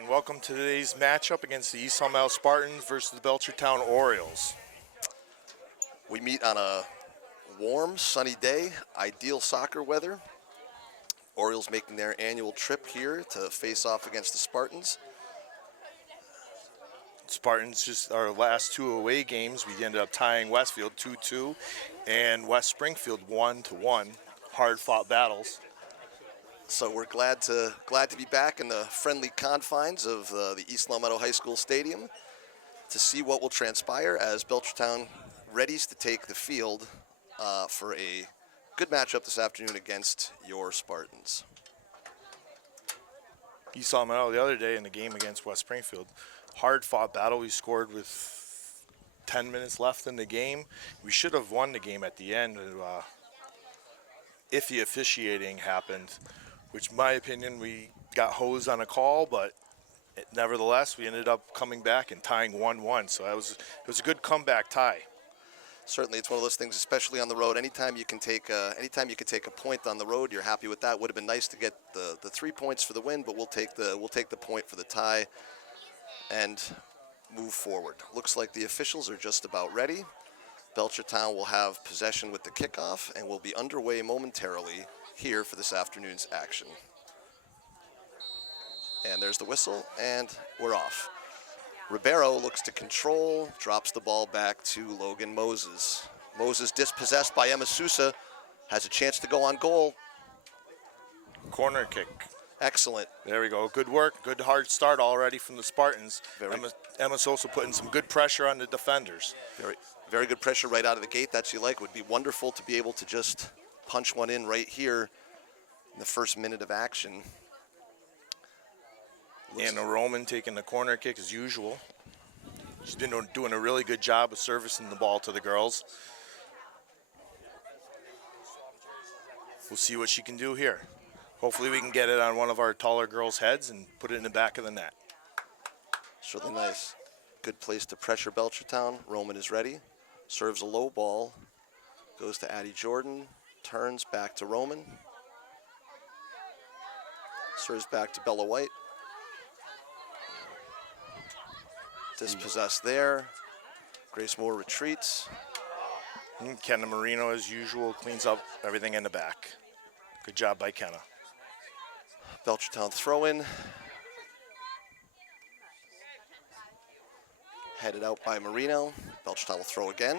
everyone. Welcome to today's matchup against the East Long Meadow Spartans versus the Belchertown Orioles. We meet on a warm, sunny day, ideal soccer weather. Orioles making their annual trip here to face off against the Spartans. Spartans, just our last two away games, we ended up tying Westfield 2-2 and West Springfield 1-1. Hard-fought battles. So we're glad to be back in the friendly confines of the East Long Meadow High School Stadium to see what will transpire as Belchertown readies to take the field for a good matchup this afternoon against your Spartans. East Long Meadow the other day in the game against West Springfield. Hard-fought battle. We scored with 10 minutes left in the game. We should have won the game at the end. Iffy officiating happened, which in my opinion we got hosed on a call, but nevertheless we ended up coming back and tying 1-1. So it was a good comeback tie. Certainly, it's one of those things, especially on the road. Anytime you can take a point on the road, you're happy with that. Would have been nice to get the 3 points for the win, but we'll take the point for the tie and move forward. Looks like the officials are just about ready. Belchertown will have possession with the kickoff and will be underway momentarily here for this afternoon's action. And there's the whistle, and we're off. Ribeiro looks to control, drops the ball back to Logan Moses. Moses dispossessed by Emma Sousa, has a chance to go on goal. Corner kick. Excellent. There we go. Good work. Good hard start already from the Spartans. Emma Sosa putting some good pressure on the defenders. Very good pressure right out of the gate. That's you like. It would be wonderful to be able to just punch one in right here in the first minute of action. Anna Roman taking the corner kick as usual. She's been doing a really good job of servicing the ball to the girls. We'll see what she can do here. Hopefully we can get it on one of our taller girls' heads and put it in the back of the net. It's really nice. Good place to pressure Belchertown. Roman is ready. Serves a low ball. Goes to Addie Jordan. Turns back to Roman. Serves back to Bella White. Dispossessed there. Grace Moore retreats. Kenna Marino, as usual, cleans up everything in the back. Good job by Kenna. Belchertown throw-in. Headed out by Marino. Belchertown will throw again.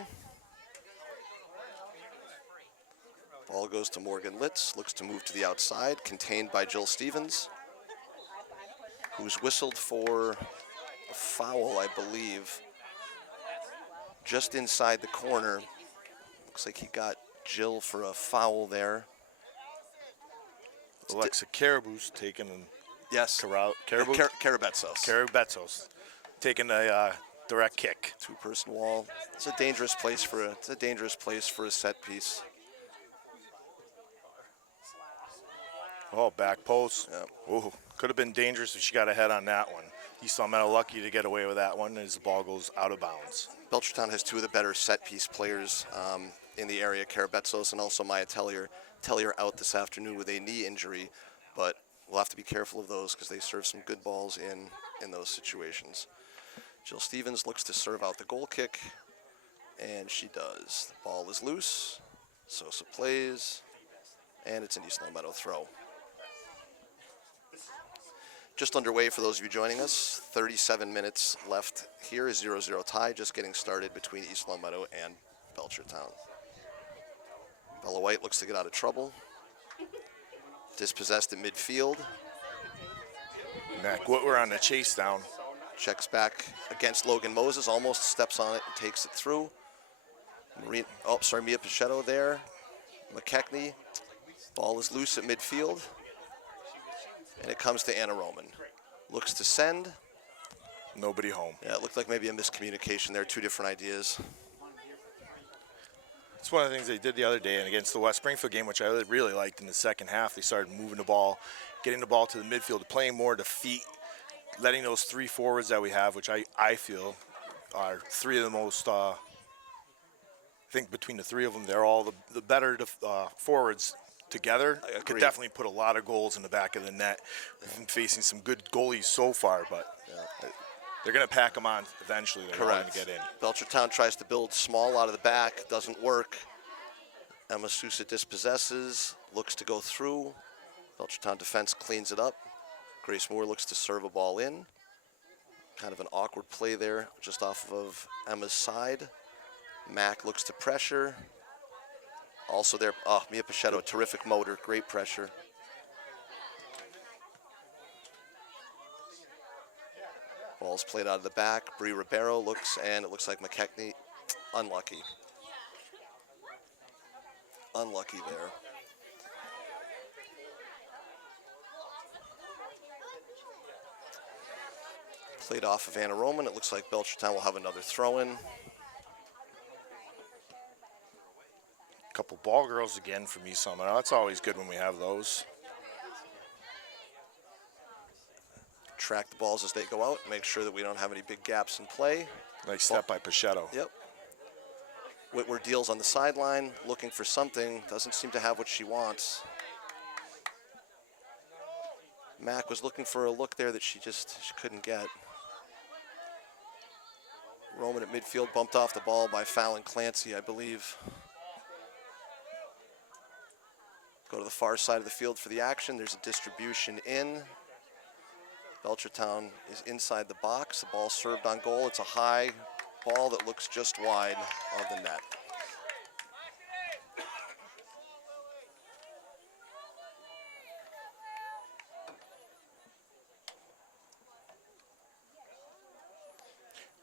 Ball goes to Morgan Litz. Looks to move to the outside. Contained by Jill Stevens, who's whistled for a foul, I believe, just inside the corner. Looks like he got Jill for a foul there. Alexa Caribou's taking yes, Carabetsos taking a direct kick. Two-person wall. It's a dangerous place for a set piece. Oh, back post. Yeah. Ooh, could have been dangerous if she got ahead on that one. East Long Meadow lucky to get away with that one as the ball goes out of bounds. Belchertown has two of the better set piece players in the area, Carabetsos and also Maya Tellier. Tellier out this afternoon with a knee injury, but we'll have to be careful of those because they serve some good balls in those situations. Jill Stevens looks to serve out the goal kick, and she does. The ball is loose. Sosa plays, and it's an East Long Meadow throw. Just underway for those of you joining us. 37 minutes left here, 0-0 tie, just getting started between East Long Meadow and Belchertown. Bella White looks to get out of trouble. Dispossessed in midfield. Mac Whitwer on the chase down. Checks back against Logan Moses, almost steps on it and takes it through. Mia Pichetto there. McKechnie. Ball is loose at midfield. And it comes to Anna Roman. Looks to send. Nobody home. Yeah, it looked like maybe a miscommunication there, two different ideas. It's one of the things they did the other day and against the West Springfield game, which I really liked in the second half. They started moving the ball, getting the ball to the midfield, playing more to feet, letting those three forwards that we have, which I feel are three of the most, I think between the three of them, they're all the better forwards together could Agreed. definitely put a lot of goals in the back of the net. We've been facing some good goalies so far, but they're going to pack them on eventually. They're all going to get in. Belchertown tries to build small out of the back. Doesn't work. Emma Sousa dispossesses. Looks to go through. Belchertown defense cleans it up. Grace Moore looks to serve a ball in. Kind of an awkward play there just off of Emma's side. Mack looks to pressure. Also there, Mia Pichetto, terrific motor, great pressure. Ball's played out of the back. Bree Ribeiro looks, and it looks like McKechnie, unlucky. Unlucky there. Played off of Anna Roman. It looks like Belchertown will have another throw-in. Couple ball girls again from East Summit. That's always good when we have those. Track the balls as they go out. Make sure that we don't have any big gaps in play. Nice step by Pichetto. Yep. Whitwer deals on the sideline, looking for something. Doesn't seem to have what she wants. Mack was looking for a look there that she couldn't get. Roman at midfield bumped off the ball by Fallon Clancy, I believe. Go to the far side of the field for the action. There's a distribution in. Belchertown is inside the box. The ball served on goal. It's a high ball that looks just wide of the net.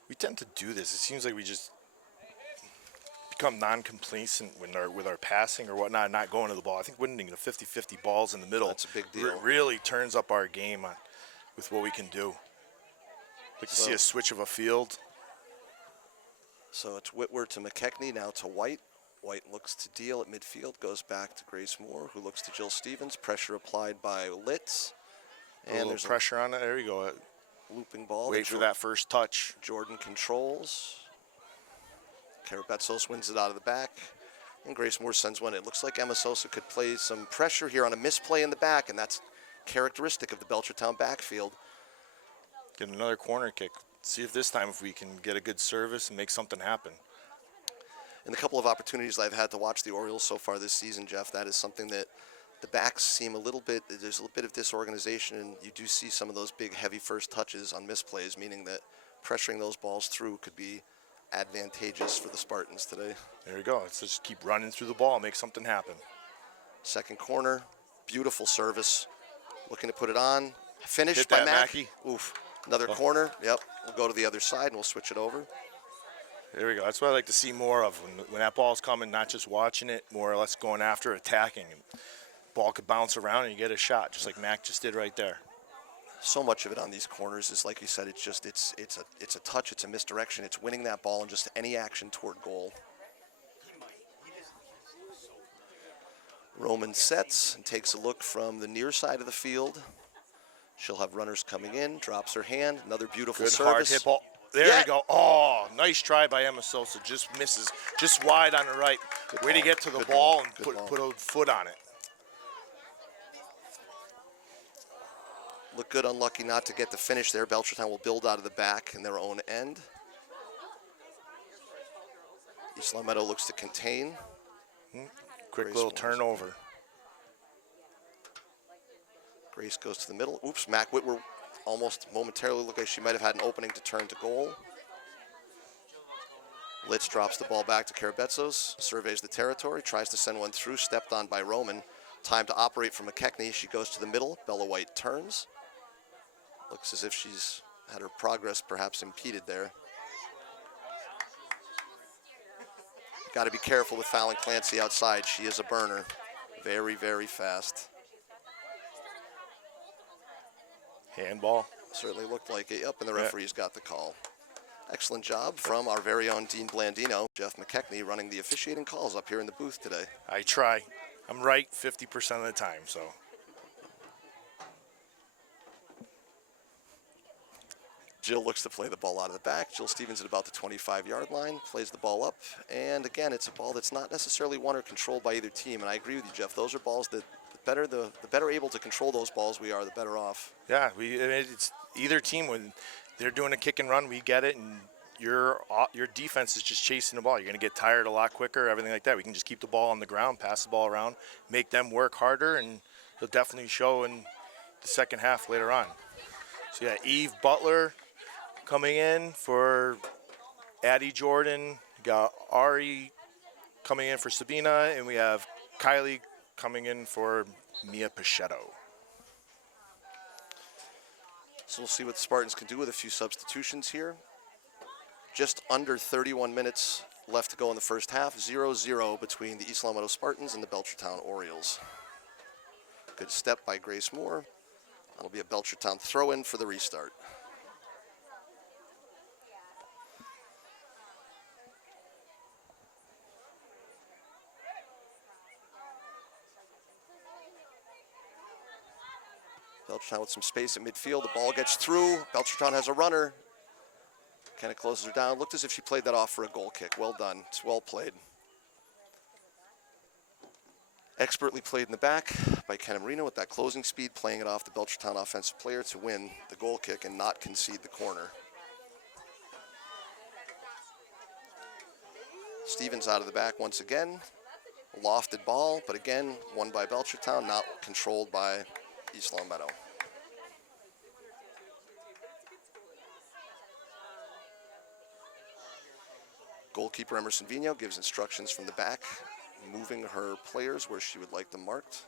We tend to do this. It seems like we just become non-complacent with our passing or whatnot, not going to the ball. I think winning the 50-50 balls in the middle, that's a big deal. Really turns up our game with what we can do. Like to see a switch of a field. So it's Whitwer to McKechnie, now to White. White looks to deal at midfield, goes back to Grace Moore, who looks to Jill Stevens. Pressure applied by Litz. And there's pressure on it. There you go. Looping ball. Wait for that first touch. Jordan controls. Karabetsos wins it out of the back. And Grace Moore sends one. It looks like Emma Sosa could play some pressure here on a misplay in the back, and that's characteristic of the Belchertown backfield. Get another corner kick. See if this time if we can get a good service and make something happen. In the couple of opportunities I've had to watch the Orioles so far this season, Jeff, that is something that the backs seem a little bit, there's a little bit of disorganization, and you do see some of those big, heavy first touches on misplays, meaning that pressuring those balls through could be advantageous for the Spartans today. There you go. Let's just keep running through the ball, make something happen. Second corner, beautiful service. Looking to put it on. Finished Hit by that, Mack. Mackey. Oof. Another corner. Yep. We'll go to the other side and we'll switch it over. There we go. That's what I like to see more of. When that ball's coming, not just watching it, more or less going after, attacking. Ball could bounce around and you get a shot, just like Mack just did right there. So much of it on these corners is, like you said, it's just it's a touch, it's a misdirection, it's winning that ball and just any action toward goal. Roman sets and takes a look from the near side of the field. She'll have runners coming in, drops her hand, another beautiful Good service. hard hit ball. There we go. Oh, nice try by Emma Sosa. Just misses, just wide on the right. Way to get to the ball and put a foot on it. Look good, unlucky not to get the finish there. Belchertown will build out of the back in their own end. East Long Meadow looks to contain. Quick Grace little Moore's turnover. Grace goes to the middle. Oops, Mack Whitwer almost momentarily looked like she might have had an opening to turn to goal. Litz drops the ball back to Karabetsos, surveys the territory, tries to send one through, stepped on by Roman. Time to operate from McKechnie. She goes to the middle. Bella White turns. Looks as if she's had her progress perhaps impeded there. Got to be careful with Fallon Clancy outside. She is a burner. Very, very fast. Handball. Certainly looked like it. Yep, and the referee's got the call. Excellent job from our very own Dean Blandino, Jeff McKechnie, running the officiating calls up here in the booth today. I try. I'm right 50% of the time, so. Jill looks to play the ball out of the back. Jill Stevens at about the 25-yard line, plays the ball up. And again, it's a ball that's not necessarily won or controlled by either team. And I agree with you, Jeff. Those are balls that the better able to control those balls we are, the better off. Yeah, it's either team when they're doing a kick and run, we get it, and your defense is just chasing the ball. You're going to get tired a lot quicker, everything like that. We can just keep the ball on the ground, pass the ball around, make them work harder, and it'll definitely show in the second half later on. So yeah, Eve Butler coming in for Addie Jordan. We got Ari coming in for Sabina, and we have Kylie coming in for Mia Pichetto. So we'll see what the Spartans can do with a few substitutions here. Just under 31 minutes left to go in the first half. 0-0 between the East Long Meadow Spartans and the Belchertown Orioles. Good step by Grace Moore. That'll be a Belchertown throw-in for the restart. Belchertown with some space at midfield. The ball gets through. Belchertown has a runner. Kind of closes her down. Looked as if she played that off for a goal kick. Well done. It's well played. Expertly played in the back by Kenna Marino with that closing speed, playing it off the Belchertown offensive player to win the goal kick and not concede the corner. Stevens out of the back once again. Lofted ball, but again, won by Belchertown, not controlled by East Long Meadow. Goalkeeper Emerson Vino gives instructions from the back, moving her players where she would like them marked.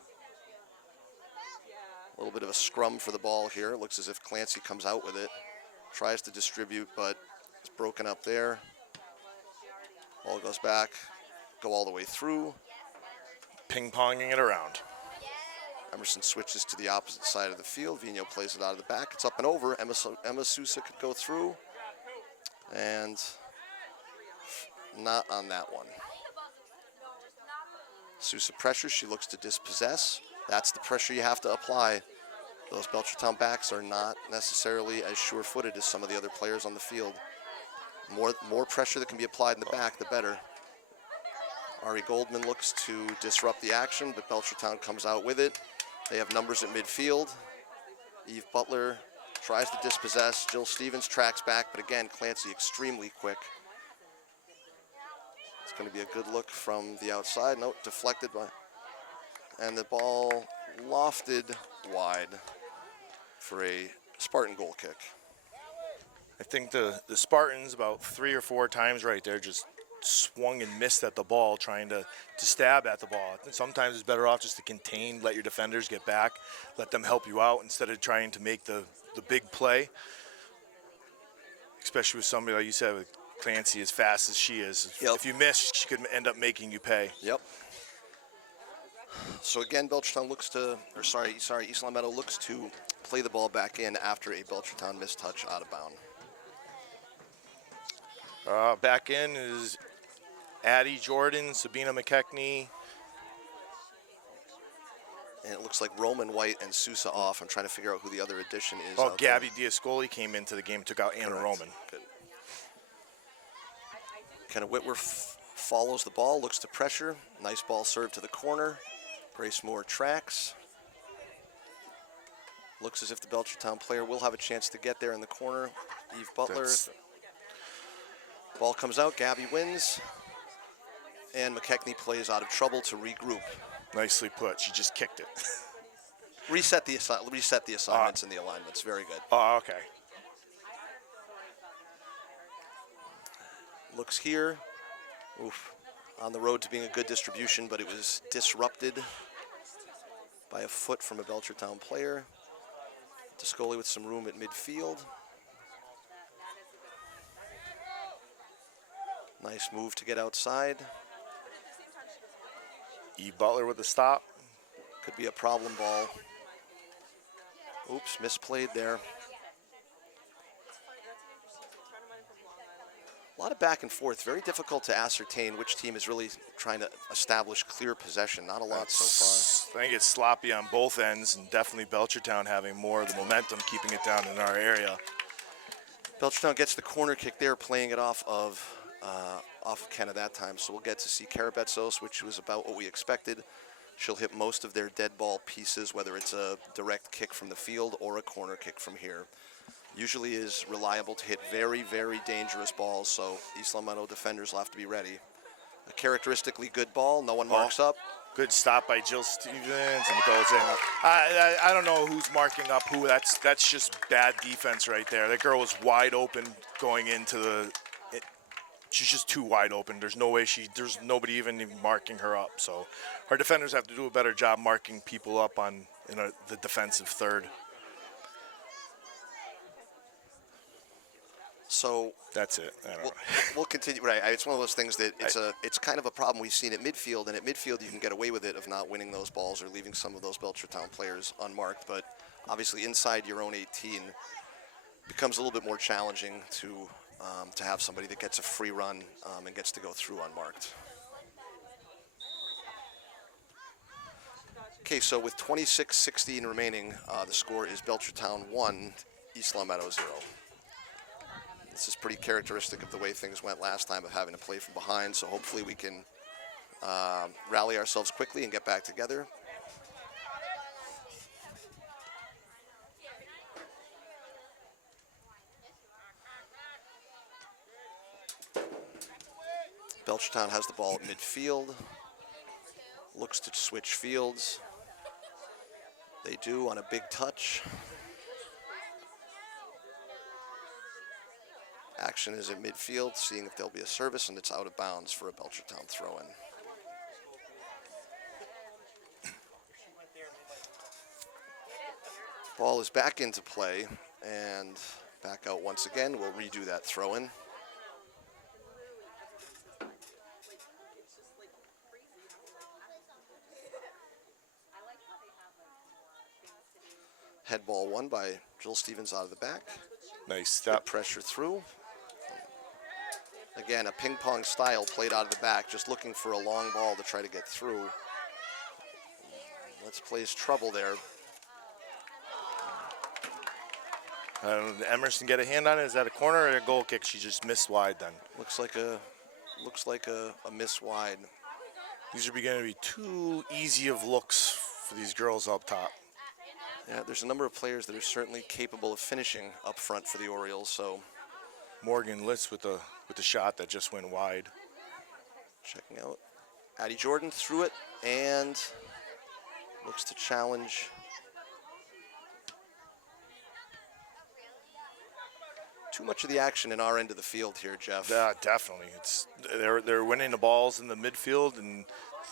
A little bit of a scrum for the ball here. Looks as if Clancy comes out with it. Tries to distribute, but it's broken up there. Ball goes back, go all the way through. Ping-ponging it around. Emerson switches to the opposite side of the field. Vino plays it out of the back. It's up and over. Emma Sousa could go through. And not on that one. Sousa pressures. She looks to dispossess. That's the pressure you have to apply. Those Belchertown backs are not necessarily as sure-footed as some of the other players on the field. More pressure that can be applied in the back, the better. Ari Goldman looks to disrupt the action, but Belchertown comes out with it. They have numbers at midfield. Eve Butler tries to dispossess. Jill Stevens tracks back, but again, Clancy extremely quick. It's going to be a good look from the outside. Nope, deflected by, and the ball lofted wide for a Spartan goal kick. I think the Spartans about 3 or 4 times right there just swung and missed at the ball, trying to stab at the ball. Sometimes it's better off just to contain, let your defenders get back, let them help you out instead of trying to make the big play. Especially with somebody, like you said, with Clancy as fast as she is. Yep. If you miss, she could end up making you pay. Yep. So again, Belchertown looks to, East Long Meadow looks to play the ball back in after a Belchertown missed touch out of bound. Back in is Addie Jordan, Sabina McKechnie. And it looks like Roman White and Sousa off. I'm trying to figure out who the other addition is. Oh, Gabby Diascoli came into the game, took out Anna Correct. Roman. Good. Kenna Whitworth follows the ball, looks to pressure. Nice ball served to the corner. Grace Moore tracks. Looks as if the Belchertown player will have a chance to get there in the corner. Eve Butler. Ball comes out, Gabby wins. And McKechnie plays out of trouble to regroup. Nicely put. She just kicked it. Reset the assignments and the alignments. Very good. Oh, okay. Looks here. Oof. On the road to being a good distribution, but it was disrupted by a foot from a Belchertown player. Discoli with some room at midfield. Nice move to get outside. E. Butler with the stop. Could be a problem ball. Oops, misplayed there. A lot of back and forth. Very difficult to ascertain which team is really trying to establish clear possession. Not a lot so far. I think it's sloppy on both ends, and definitely Belchertown having more of the momentum, keeping it down in our area. Belchertown gets the corner kick there, playing it off of Kenna that time. So we'll get to see Karabetsos, which was about what we expected. She'll hit most of their dead ball pieces, whether it's a direct kick from the field or a corner kick from here. Usually is reliable to hit very, very dangerous balls, so East Long Meadow defenders will have to be ready. A characteristically good ball, no one marks up. Good stop by Jill Stevens, and it goes in. I don't know who's marking up who. That's just bad defense right there. That girl was wide open going into the. She's just too wide open. There's no way there's nobody even marking her up. So our defenders have to do a better job marking people up the defensive third. So that's it. We'll continue. Right, it's one of those things that it's kind of a problem we've seen at midfield, and at midfield you can get away with it of not winning those balls or leaving some of those Belchertown players unmarked. But obviously inside your own 18 becomes a little bit more challenging to have somebody that gets a free run and gets to go through unmarked. Okay, so with 26-16 remaining, the score is Belchertown 1, East Long Meadow 0. This is pretty characteristic of the way things went last time of having to play from behind, so hopefully we can rally ourselves quickly and get back together. Belchertown has the ball at midfield, looks to switch fields. They do on a big touch. Action is at midfield, seeing if there'll be a service, and it's out of bounds for a Belchertown throw-in. Ball is back into play, and back out once again. We'll redo that throw-in. Head ball won by Jill Stevens out of the back. Nice step. Good pressure through. Again, a ping pong style played out of the back, just looking for a long ball to try to get through. Let's place trouble there. Emerson get a hand on it. Is that a corner or a goal kick? She just missed wide then. Looks like a miss wide. These are beginning to be too easy of looks for these girls up top. Yeah, there's a number of players that are certainly capable of finishing up front for the Orioles. So Morgan Litz with the shot that just went wide. Checking out Addie Jordan threw it and looks to challenge. Too much of the action in our end of the field here, Jeff. Yeah, definitely. They're winning the balls in the midfield and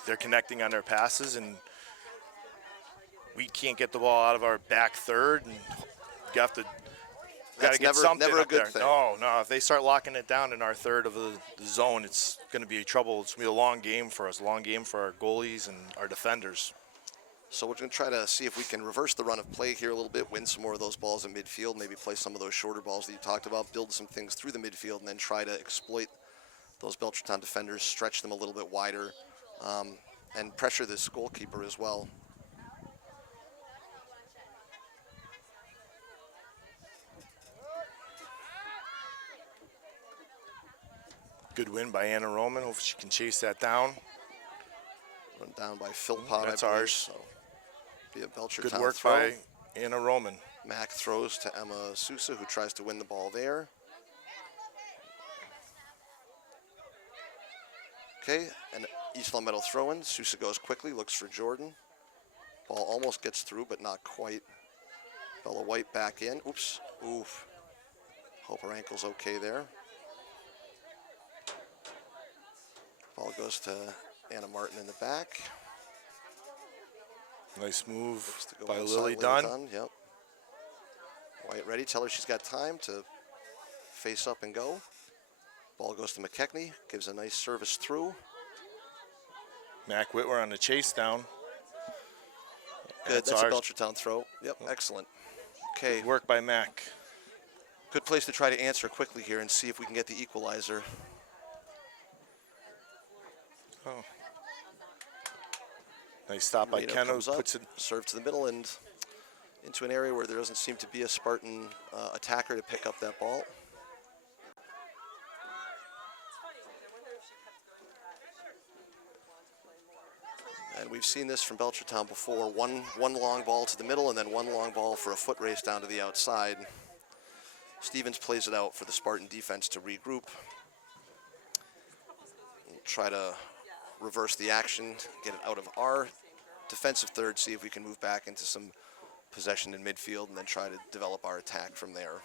they're connecting on their passes, and we can't get the ball out of our back third, and you have to get something never a up good there. thing. No. If they start locking it down in our third of the zone, it's going to be trouble. It's going to be a long game for us, a long game for our goalies and our defenders. So we're going to try to see if we can reverse the run of play here a little bit, win some more of those balls in midfield, maybe play some of those shorter balls that you talked about, build some things through the midfield, and then try to exploit those Belchertown defenders, stretch them a little bit wider, and pressure this goalkeeper as well. Good win by Anna Roman. Hopefully she can chase that down. Run down by Philpott. That's ours. So be a Belchertown Good work throw. by Anna Roman. Mack throws to Emma Sousa, who tries to win the ball there. Okay, and East Long Meadow throw-in. Sousa goes quickly, looks for Jordan. Ball almost gets through, but not quite. Bella White back in. Oops. Oof. Hope her ankle's okay there. Ball goes to Anna Martin in the back. Nice move Go by inside, Lily Dunn. Yep. White ready. Tell her she's got time to face up and go. Ball goes to McKechnie. Gives a nice service through. Mac Whitwer on the chase down. Good. That's ours. a Belchertown throw. Yep. Excellent. Okay. Good work by Mac. Good place to try to answer quickly here and see if we can get the equalizer. Oh. Nice stop by Ken, who puts it. Serve to the middle and into an area where there doesn't seem to be a Spartan attacker to pick up that ball. And we've seen this from Belchertown before. One long ball to the middle and then one long ball for a foot race down to the outside. Stevens plays it out for the Spartan defense to regroup. We'll try to reverse the action, get it out of our defensive third, see if we can move back into some possession in midfield, and then try to develop our attack from there.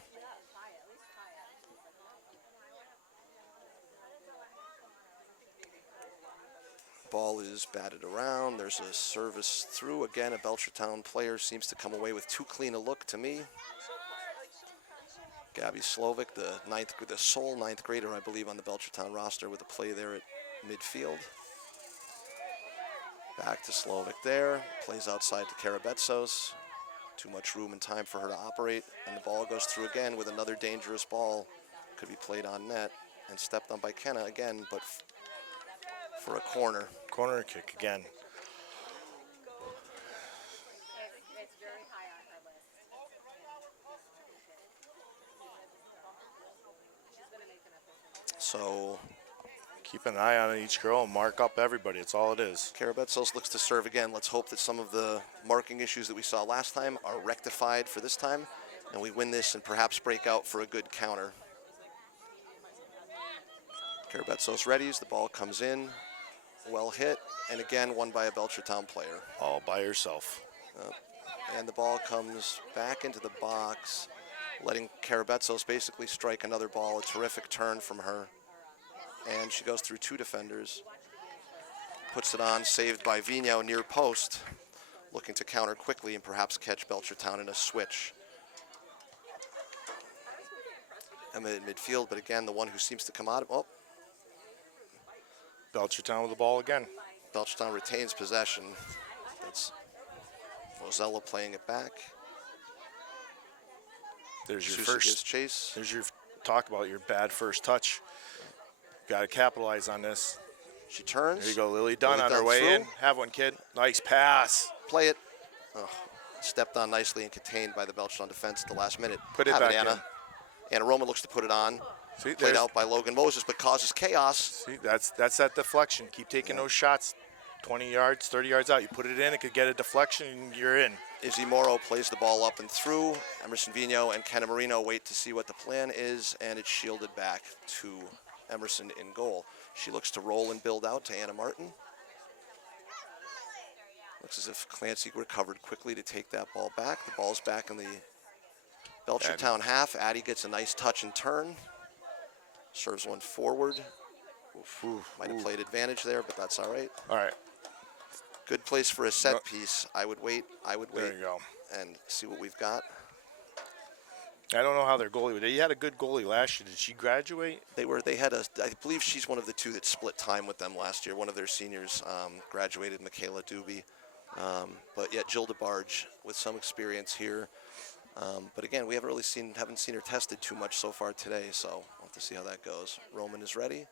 Ball is batted around. There's a service through. Again, a Belchertown player seems to come away with too clean a look to me. Gabby Slovic, the sole ninth grader, I believe, on the Belchertown roster with a play there at midfield. Back to Slovic there. Plays outside to Karabetsos. Too much room and time for her to operate. And the ball goes through again with another dangerous ball. Could be played on net and stepped on by Kenna again, but for a corner. Corner kick again. So keep an eye on each girl and mark up everybody. It's all it is. Karabetsos looks to serve again. Let's hope that some of the marking issues that we saw last time are rectified for this time, and we win this and perhaps break out for a good counter. Karabetsos readies. The ball comes in. Well hit, and again won by a Belchertown player. All by herself. And the ball comes back into the box, letting Karabetsos basically strike another ball. A terrific turn from her. And she goes through two defenders. Puts it on, saved by Vigno near post. Looking to counter quickly and perhaps catch Belchertown in a switch. Emma in midfield, but again, the one who seems to come out of... Oh, Belchertown with the ball again. Belchertown retains possession. That's Mosella playing it back. There's your Sousa gives first chase. There's your talk about your bad first touch. Got to capitalize on this. She turns. There you go, Lily Dunn Lily on her Dunn way through. in. Have one, kid. Nice pass. Play it. Oh, stepped on nicely and contained by the Belchertown defense at the last minute. Put it Have back Anna. Anna Roma looks to put it on. See, Played out by Logan Moses, but causes chaos. See, that's that deflection. Keep taking those shots. 20 yards, 30 yards out. You put it in, it could get a deflection, and you're in. Izzy Morrow plays the ball up and through. Emerson Vigno and Kenna Marino wait to see what the plan is, and it's shielded back to Emerson in goal. She looks to roll and build out to Anna Martin. Looks as if Clancy recovered quickly to take that ball back. The ball's back in the Belchertown half. Addie gets a nice touch and turn. Serves one forward. Might have played advantage there, but that's all right. All right. Good place for a set piece. I would wait. There you go. And see what we've got. I don't know how their goalie. They had a good goalie last year. Did she graduate? They had a. I believe she's one of the two that split time with them last year. One of their seniors graduated, Michaela Doobie. But yet Jill DeBarge with some experience here. But again, we haven't seen her tested too much so far today. So we'll have to see how that goes. Roman is ready.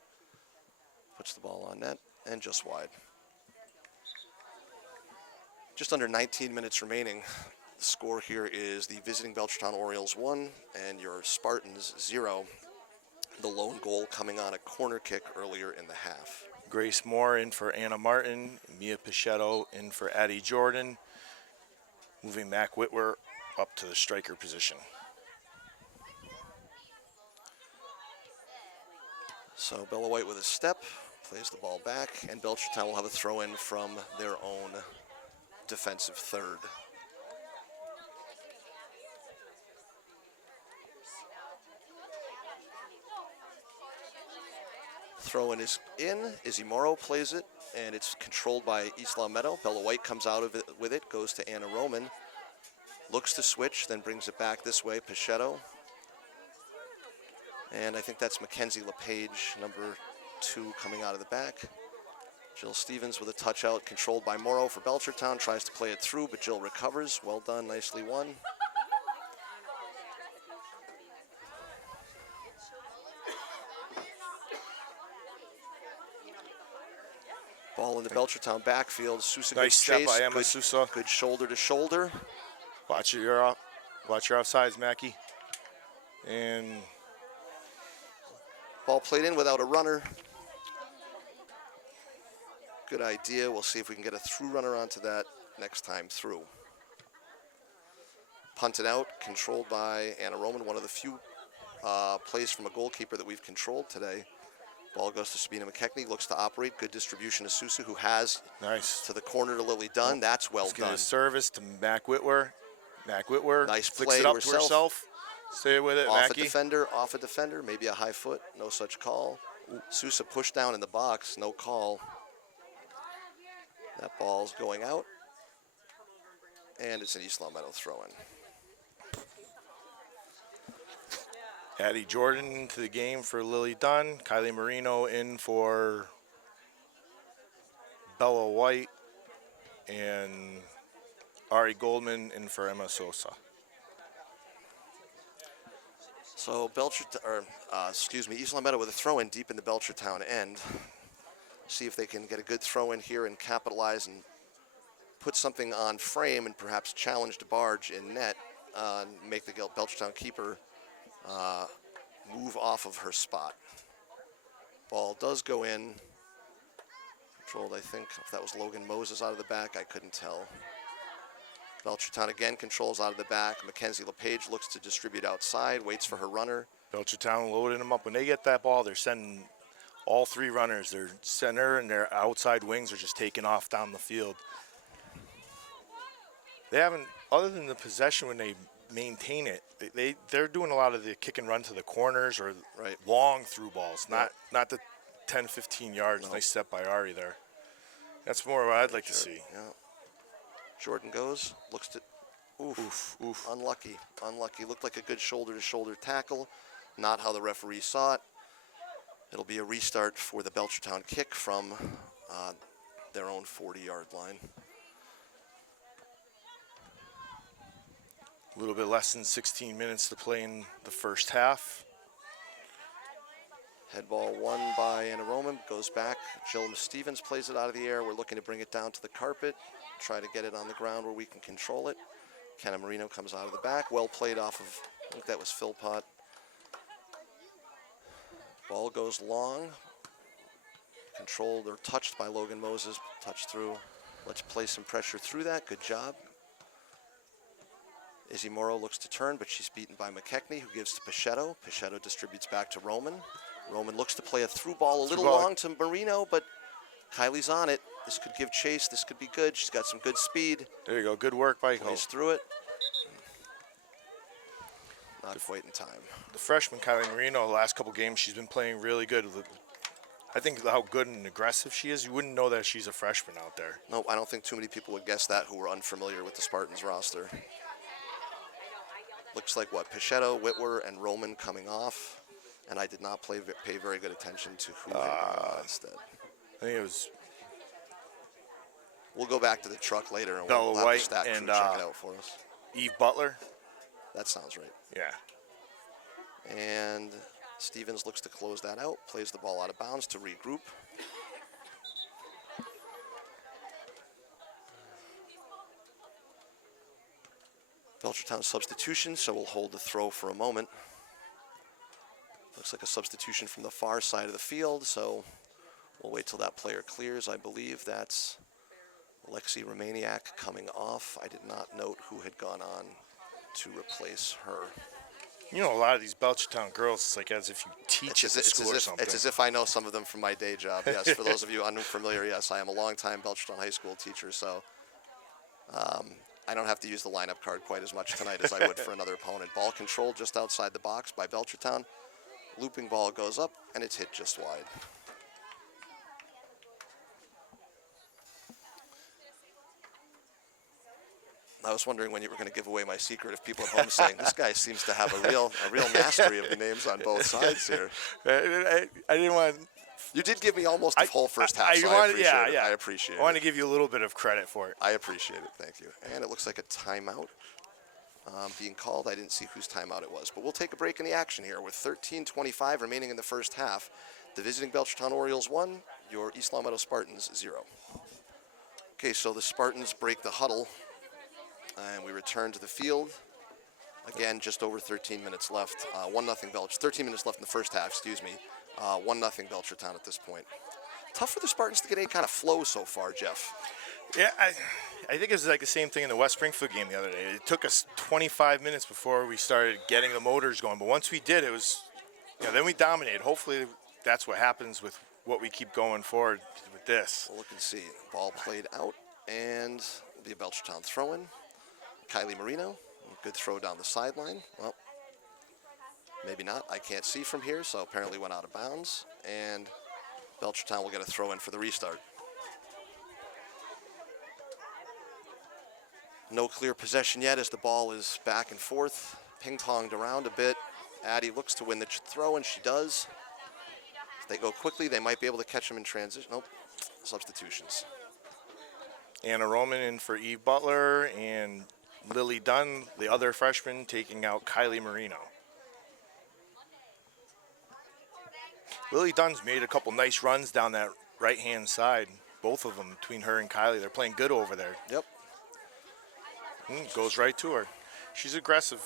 Puts the ball on net and just wide. Just under 19 minutes remaining. The score here is the visiting Belchertown Orioles 1 and your Spartans 0. The lone goal coming on a corner kick earlier in the half. Grace Moore in for Anna Martin. Mia Pichetto in for Addie Jordan. Moving Mac Whitwer up to the striker position. So Bella White with a step, plays the ball back, and Belchertown will have a throw in from their own defensive third. Throw in is in. Izzy Morrow plays it, and it's controlled by Isla Meadow. Bella White comes out of it with it, goes to Anna Roman. Looks to switch, then brings it back this way, Pichetto. And I think that's Mackenzie LePage, number 2, coming out of the back. Jill Stevens with a touch out, controlled by Morrow for Belchertown. Tries to play it through, but Jill recovers. Well done, nicely won. Ball in the Belchertown backfield. Sousa Nice goes step chase. by Emma Good, Sousa. good shoulder to shoulder. Watch your offsides, Mackie. And Ball played in without a runner. Good idea. We'll see if we can get a through runner onto that next time through. Punted out, controlled by Anna Roman, one of the few plays from a goalkeeper that we've controlled today. Ball goes to Sabina McKechnie, looks to operate. Good distribution to Sousa, who has Nice. to the corner to Lily Dunn. That's well done. A service to Mac Whitwer. Mac Whitwer Nice flicks play it to up to herself. Stay with it, Off Mackie. a defender, maybe a high foot. No such call. Sousa pushed down in the box, no call. That ball's going out. And it's an East Long Meadow throw-in. Addie Jordan into the game for Lily Dunn. Kylie Marino in for Bella White. And Ari Goldman in for Emma Sosa. So East Long Meadow with a throw-in deep in the Belchertown end. See if they can get a good throw-in here and capitalize and put something on frame and perhaps challenge DeBarge in net and make the Belchertown keeper move off of her spot. Ball does go in. Controlled, I think, if that was Logan Moses out of the back, I couldn't tell. Belchertown again controls out of the back. Mackenzie LePage looks to distribute outside, waits for her runner. Belchertown loading them up. When they get that ball, they're sending all three runners. Their center and their outside wings are just taking off down the field. They haven't, other than the possession when they maintain it, they're doing a lot of the kick and run to the corners or long through balls, not the 10, 15 yards. Nice step by Ari there. That's more what I'd like to see. Yeah. Jordan goes, looks to, oof. Unlucky. Looked like a good shoulder-to-shoulder tackle. Not how the referee saw it. It'll be a restart for the Belchertown kick from their own 40-yard line. A little bit less than 16 minutes to play in the first half. Head ball won by Anna Roman, goes back. Jill Stevens plays it out of the air. We're looking to bring it down to the carpet, try to get it on the ground where we can control it. Kenna Marino comes out of the back. Well played off of, I think that was Philpott. Ball goes long. Controlled or touched by Logan Moses. Touched through. Let's play some pressure through that. Good job. Izzy Morrow looks to turn, but she's beaten by McKechnie, who gives to Pichetto. Pichetto distributes back to Roman. Roman looks to play a through ball a little long to Marino, but Kylie's on it. This could give chase. This could be good. She's got some good speed. There you go. Good work by Plays through it. Not quite in time. The freshman, Kylie Marino, the last couple games, she's been playing really good. I think how good and aggressive she is, you wouldn't know that she's a freshman out there. No, I don't think too many people would guess that who were unfamiliar with the Spartans roster. Looks like what? Pichetto, Whitwer, and Roman coming off. And I did not pay very good attention to who had gone on instead. I think it was We'll go back to the truck later and Bella we'll have White the stat crew and, check it out for us. Eve Butler. That sounds right. Yeah. And Stevens looks to close that out, plays the ball out of bounds to regroup. Belchertown substitution, so we'll hold the throw for a moment. Looks like a substitution from the far side of the field, so we'll wait till that player clears. I believe that's Lexi Romaniak coming off. I did not note who had gone on to replace her. You know, a lot of these Belchertown girls, it's like as if you teach at the school or something. It's as if I know some of them from my day job. Yes, for those of you unfamiliar, yes, I am a longtime Belchertown High School teacher, so I don't have to use the lineup card quite as much tonight as I would for another opponent. Ball controlled just outside the box by Belchertown. Looping ball goes up, and it's hit just wide. I was wondering when you were going to give away my secret if people at home saying, this guy seems to have a real mastery of the names on both sides here. I didn't want... You did give me almost the whole first half, so I appreciate it. Yeah. I appreciate it. I want to give you a little bit of credit for it. I appreciate it. Thank you. And it looks like a timeout being called. I didn't see whose timeout it was. But we'll take a break in the action here with 13:25 remaining in the first half. The visiting Belchertown Orioles 1, your East Long Meadow Spartans 0. Okay, so the Spartans break the huddle, and we return to the field. Again, just over 13 minutes left. 1-0 Belch. 13 minutes left in the first half, excuse me. 1-0 Belchertown at this point. Tough for the Spartans to get any kind of flow so far, Jeff. Yeah, I think it was like the same thing in the West Springfield game the other day. It took us 25 minutes before we started getting the motors going, but once we did, it was, then we dominated. Hopefully that's what happens with what we keep going forward with this. We'll look and see. Ball played out, and it'll be a Belchertown throw-in. Kylie Marino, good throw down the sideline. Well, maybe not. I can't see from here, so apparently went out of bounds. And Belchertown will get a throw-in for the restart. No clear possession yet as the ball is back and forth, ping-ponged around a bit. Addie looks to win the throw, and she does. If they go quickly, they might be able to catch them in transition. Nope, substitutions. Anna Roman in for Eve Butler, and Lily Dunn, the other freshman, taking out Kylie Marino. Lily Dunn's made a couple nice runs down that right-hand side, both of them between her and Kylie. They're playing good over there. Yep. Goes right to her. She's aggressive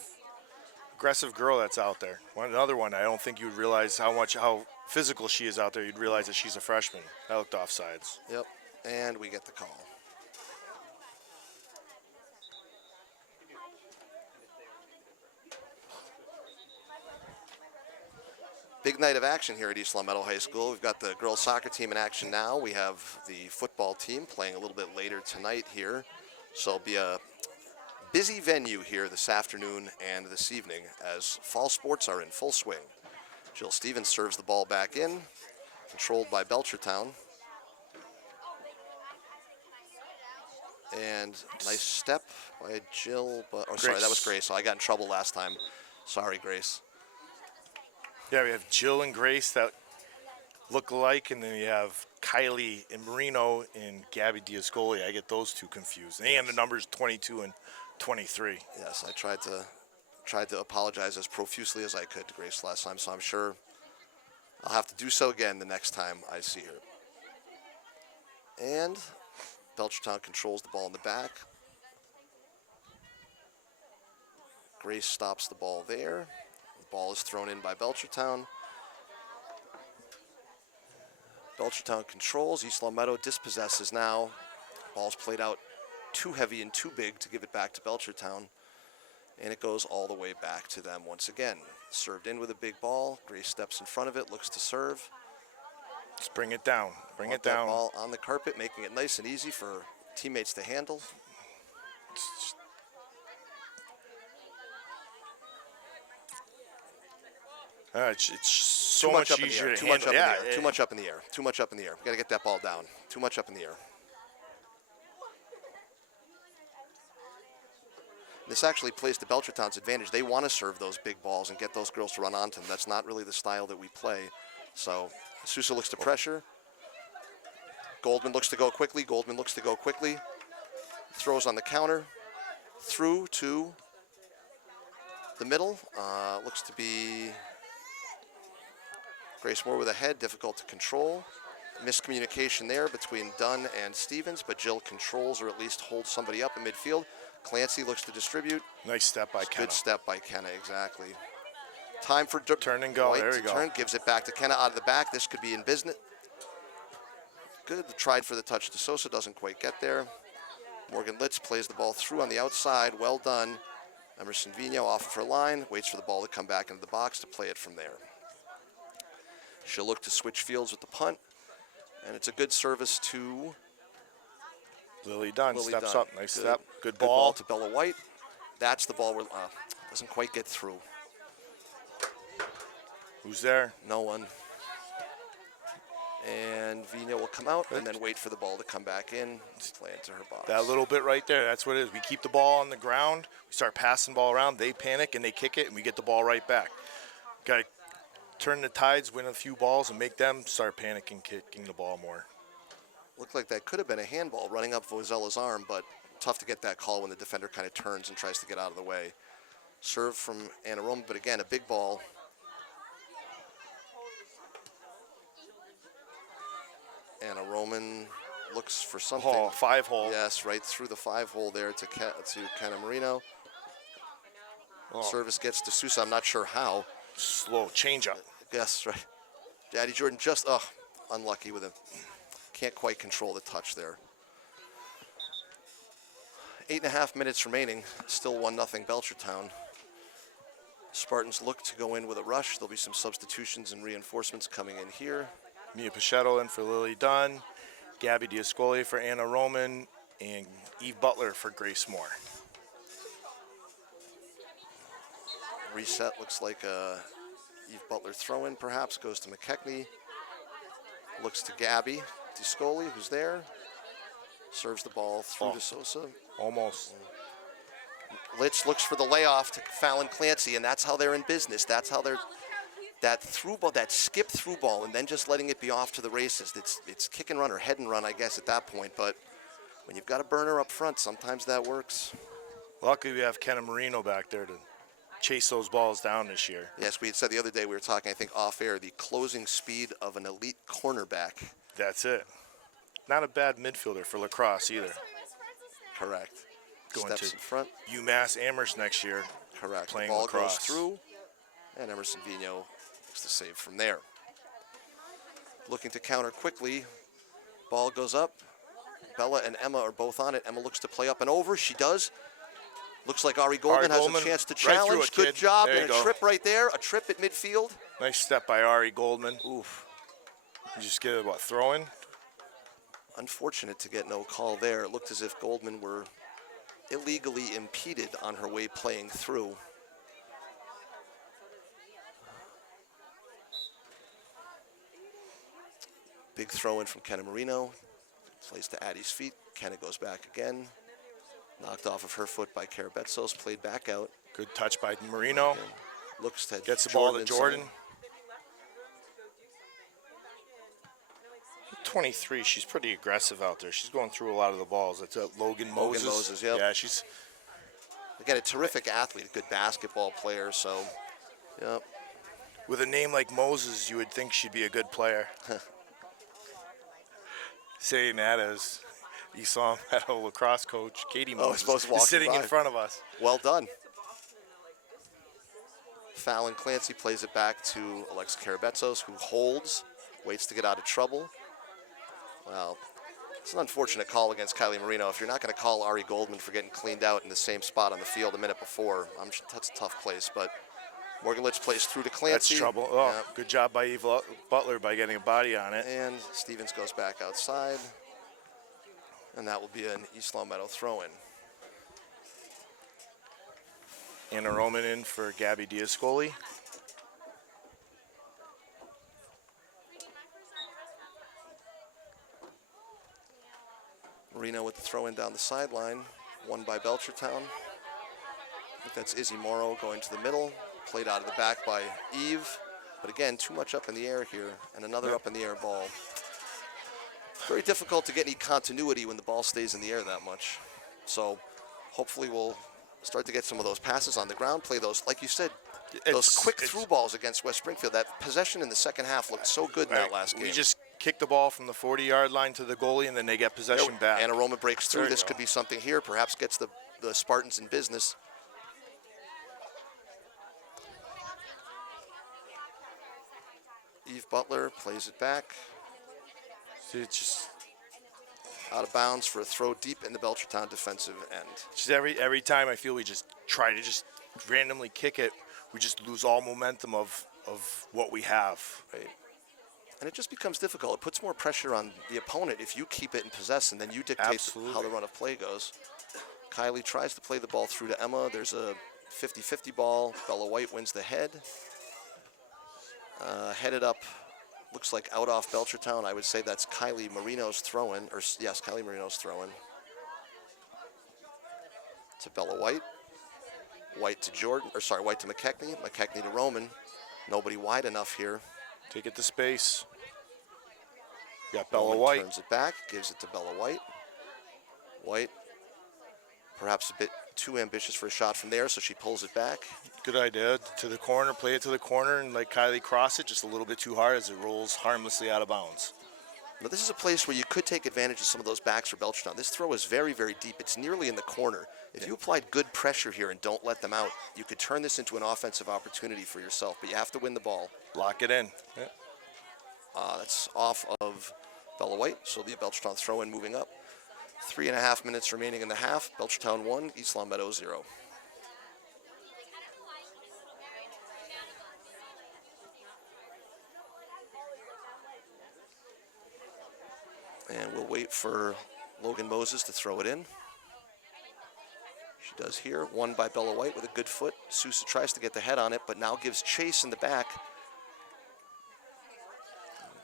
girl that's out there. Another one, I don't think you'd realize how physical she is out there. You'd realize that she's a freshman. That looked offsides. Yep, and we get the call. Big night of action here at East Long Meadow High School. We've got the girls soccer team in action now. We have the football team playing a little bit later tonight here. So it'll be a busy venue here this afternoon and this evening as fall sports are in full swing. Jill Stevens serves the ball back in, controlled by Belchertown. And nice step by Jill, sorry, that was Grace. So I got in trouble last time. Sorry, Grace. Yeah, we have Jill and Grace that look alike, and then you have Kylie and Marino and Gabby Diascoli. I get those two confused. And the numbers 22 and 23. Yes, I tried to apologize as profusely as I could to Grace last time, so I'm sure I'll have to do so again the next time I see her. And Belchertown controls the ball in the back. Grace stops the ball there. The ball is thrown in by Belchertown. Belchertown controls. East Long Meadow dispossesses now. Ball's played out too heavy and too big to give it back to Belchertown. And it goes all the way back to them once again. Served in with a big ball. Grace steps in front of it, looks to serve. Just bring it down. Bring it That down. ball on the carpet, making it nice and easy for teammates to handle. It's so much easier to Too much handle. up in the air. Too much up in the air. Too much up in the air. We got to get that ball down. Too much up in the air. This actually plays to Belchertown's advantage. They want to serve those big balls and get those girls to run onto them. That's not really the style that we play. So Sousa looks to pressure. Goldman looks to go quickly. Goldman looks to go quickly. Throws on the counter. Through to the middle. Looks to be Grace Moore with a head. Difficult to control. Miscommunication there between Dunn and Stevens, but Jill controls or at least holds somebody up in midfield. Clancy looks to distribute. Nice step by Kenna. Good step by Kenna, exactly. Time for turn and go. White There you go. Turn, gives it back to Kenna out of the back. This could be in business. Good. Tried for the touch to Sosa, doesn't quite get there. Morgan Litz plays the ball through on the outside. Well done. Emerson Vino off of her line. Waits for the ball to come back into the box to play it from there. She'll look to switch fields with the punt. And it's a good service to Lily Dunn steps Dunn. up. Nice step. Good ball. To Bella White. That's the ball where doesn't quite get through. Who's there? No one. And Vino will come out and then wait for the ball to come back in. Play it to her box. That little bit right there, that's what it is. We keep the ball on the ground. We start passing the ball around. They panic and they kick it, and we get the ball right back. Got to turn the tides, win a few balls, and make them start panicking, kicking the ball more. Looked like that could have been a handball running up Vozella's arm, but tough to get that call when the defender kind of turns and tries to get out of the way. Serve from Anna Roman, but again, a big ball. Anna Roman looks for something. Hole, 5-hole. Yes, right through the 5-hole there to Kenna Marino. Service gets to Sousa. I'm not sure how. Slow change up. Yes, right. Daddy Jordan just unlucky with a can't quite control the touch there. 8.5 minutes remaining, still 1-0 Belchertown. Spartans look to go in with a rush. There'll be some substitutions and reinforcements coming in here. Mia Pichetto in for Lily Dunn, Gabby Diascoli for Anna Roman, and Eve Butler for Grace Moore. Reset looks like a Eve Butler throw-in perhaps, goes to McKechnie. Looks to Gabby Diascoli, who's there. Serves the ball through to Sosa. Almost. Litch looks for the layoff to Fallon Clancy, and that's how they're in business. That's how they're, that through ball, that skip through ball, and then just letting it be off to the races. It's kick and run or head and run, I guess, at that point. But when you've got a burner up front, sometimes that works. Luckily, we have Kenna Marino back there to chase those balls down this year. Yes, we had said the other day, we were talking, I think, off air, the closing speed of an elite cornerback. That's it. Not a bad midfielder for lacrosse either. Correct. Going Steps to in front. UMass Amherst next year. Correct. Playing the ball lacrosse. goes through, and Emerson Vino looks to save from there. Looking to counter quickly. Ball goes up. Bella and Emma are both on it. Emma looks to play up and over. She does. Looks like Ari Goldman has a chance to right challenge. it, Good kid. job. There And you a go. trip right there. A trip at midfield. Nice step by Ari Goldman. Oof. You just get it, what, throwing? Unfortunate to get no call there. It looked as if Goldman were illegally impeded on her way playing through. Big throw in from Kenna Marino. Plays to Addie's feet. Kenna goes back again. Knocked off of her foot by Kara Betsos. Played back out. Good touch by Marino. And looks to Gets the ball to inside. Jordan. 23, she's pretty aggressive out there. She's going through a lot of the balls. That's Logan Moses. Logan Moses, yep. Yeah, she's Again, a terrific athlete, a good basketball player, so, yep. with a name like Moses, you would think she'd be a good player. Saying that as you saw him at a lacrosse coach, Katie Moses, supposed to walk is sitting by. in front of us. Well done. Fallon Clancy plays it back to Alexa Karabetsos, who holds, waits to get out of trouble. Well, it's an unfortunate call against Kylie Marino. If you're not going to call Ari Goldman for getting cleaned out in the same spot on the field a minute before, that's a tough place. But Morgan Litch plays through to Clancy. That's trouble. Oh, Yeah. good job by Eve Butler by getting a body on it. And Stevens goes back outside. And that will be an East Long Meadow throw-in. Anna Roman in for Gabby Diascoli. Marino with the throw-in down the sideline, won by Belchertown. I think that's Izzy Morrow going to the middle, played out of the back by Eve. But again, too much up in the air here, and another up in the air ball. Very difficult to get any continuity when the ball stays in the air that much. So hopefully we'll start to get some of those passes on the ground, play those, like you said, those quick through balls against West Springfield. That possession in the second half looked so good in that last game. We just kick the ball from the 40-yard line to the goalie, and then they get possession back. Anna Roma breaks through. There you This go. could be something here. Perhaps gets the Spartans in business. Eve Butler plays it back. See, it's just Out of bounds for a throw deep in the Belchertown defensive end. Just every time I feel we just try to just randomly kick it, we just lose all momentum of what we have. Right. And it just becomes difficult. It puts more pressure on the opponent if you keep it in possession, then you dictate Absolutely. how the run of play goes. Kylie tries to play the ball through to Emma. There's a 50-50 ball. Bella White wins the head. Headed up, looks like out off Belchertown. I would say that's Kylie Marino's throw-in, or yes, Kylie Marino's throw-in. To Bella White. White to Jordan, or sorry, White to McKechnie. McKechnie to Roman. Nobody wide enough here. Take it to space. Got Bella Roman White. turns it back, gives it to Bella White. White, perhaps a bit too ambitious for a shot from there, so she pulls it back. Good idea. To the corner, play it to the corner, and let Kylie cross it just a little bit too hard as it rolls harmlessly out of bounds. Now this is a place where you could take advantage of some of those backs for Belchertown. This throw is very, very deep. It's nearly in the corner. If you applied good pressure here and don't let them out, you could turn this into an offensive opportunity for yourself, but you have to win the ball. Lock it in. Yeah. That's off of Bella White, so it'll be a Belchertown throw-in moving up. 3.5 minutes remaining in the half. Belchertown 1, East Long Meadow 0. And we'll wait for Logan Moses to throw it in. She does here. Won by Bella White with a good foot. Sousa tries to get the head on it, but now gives chase in the back.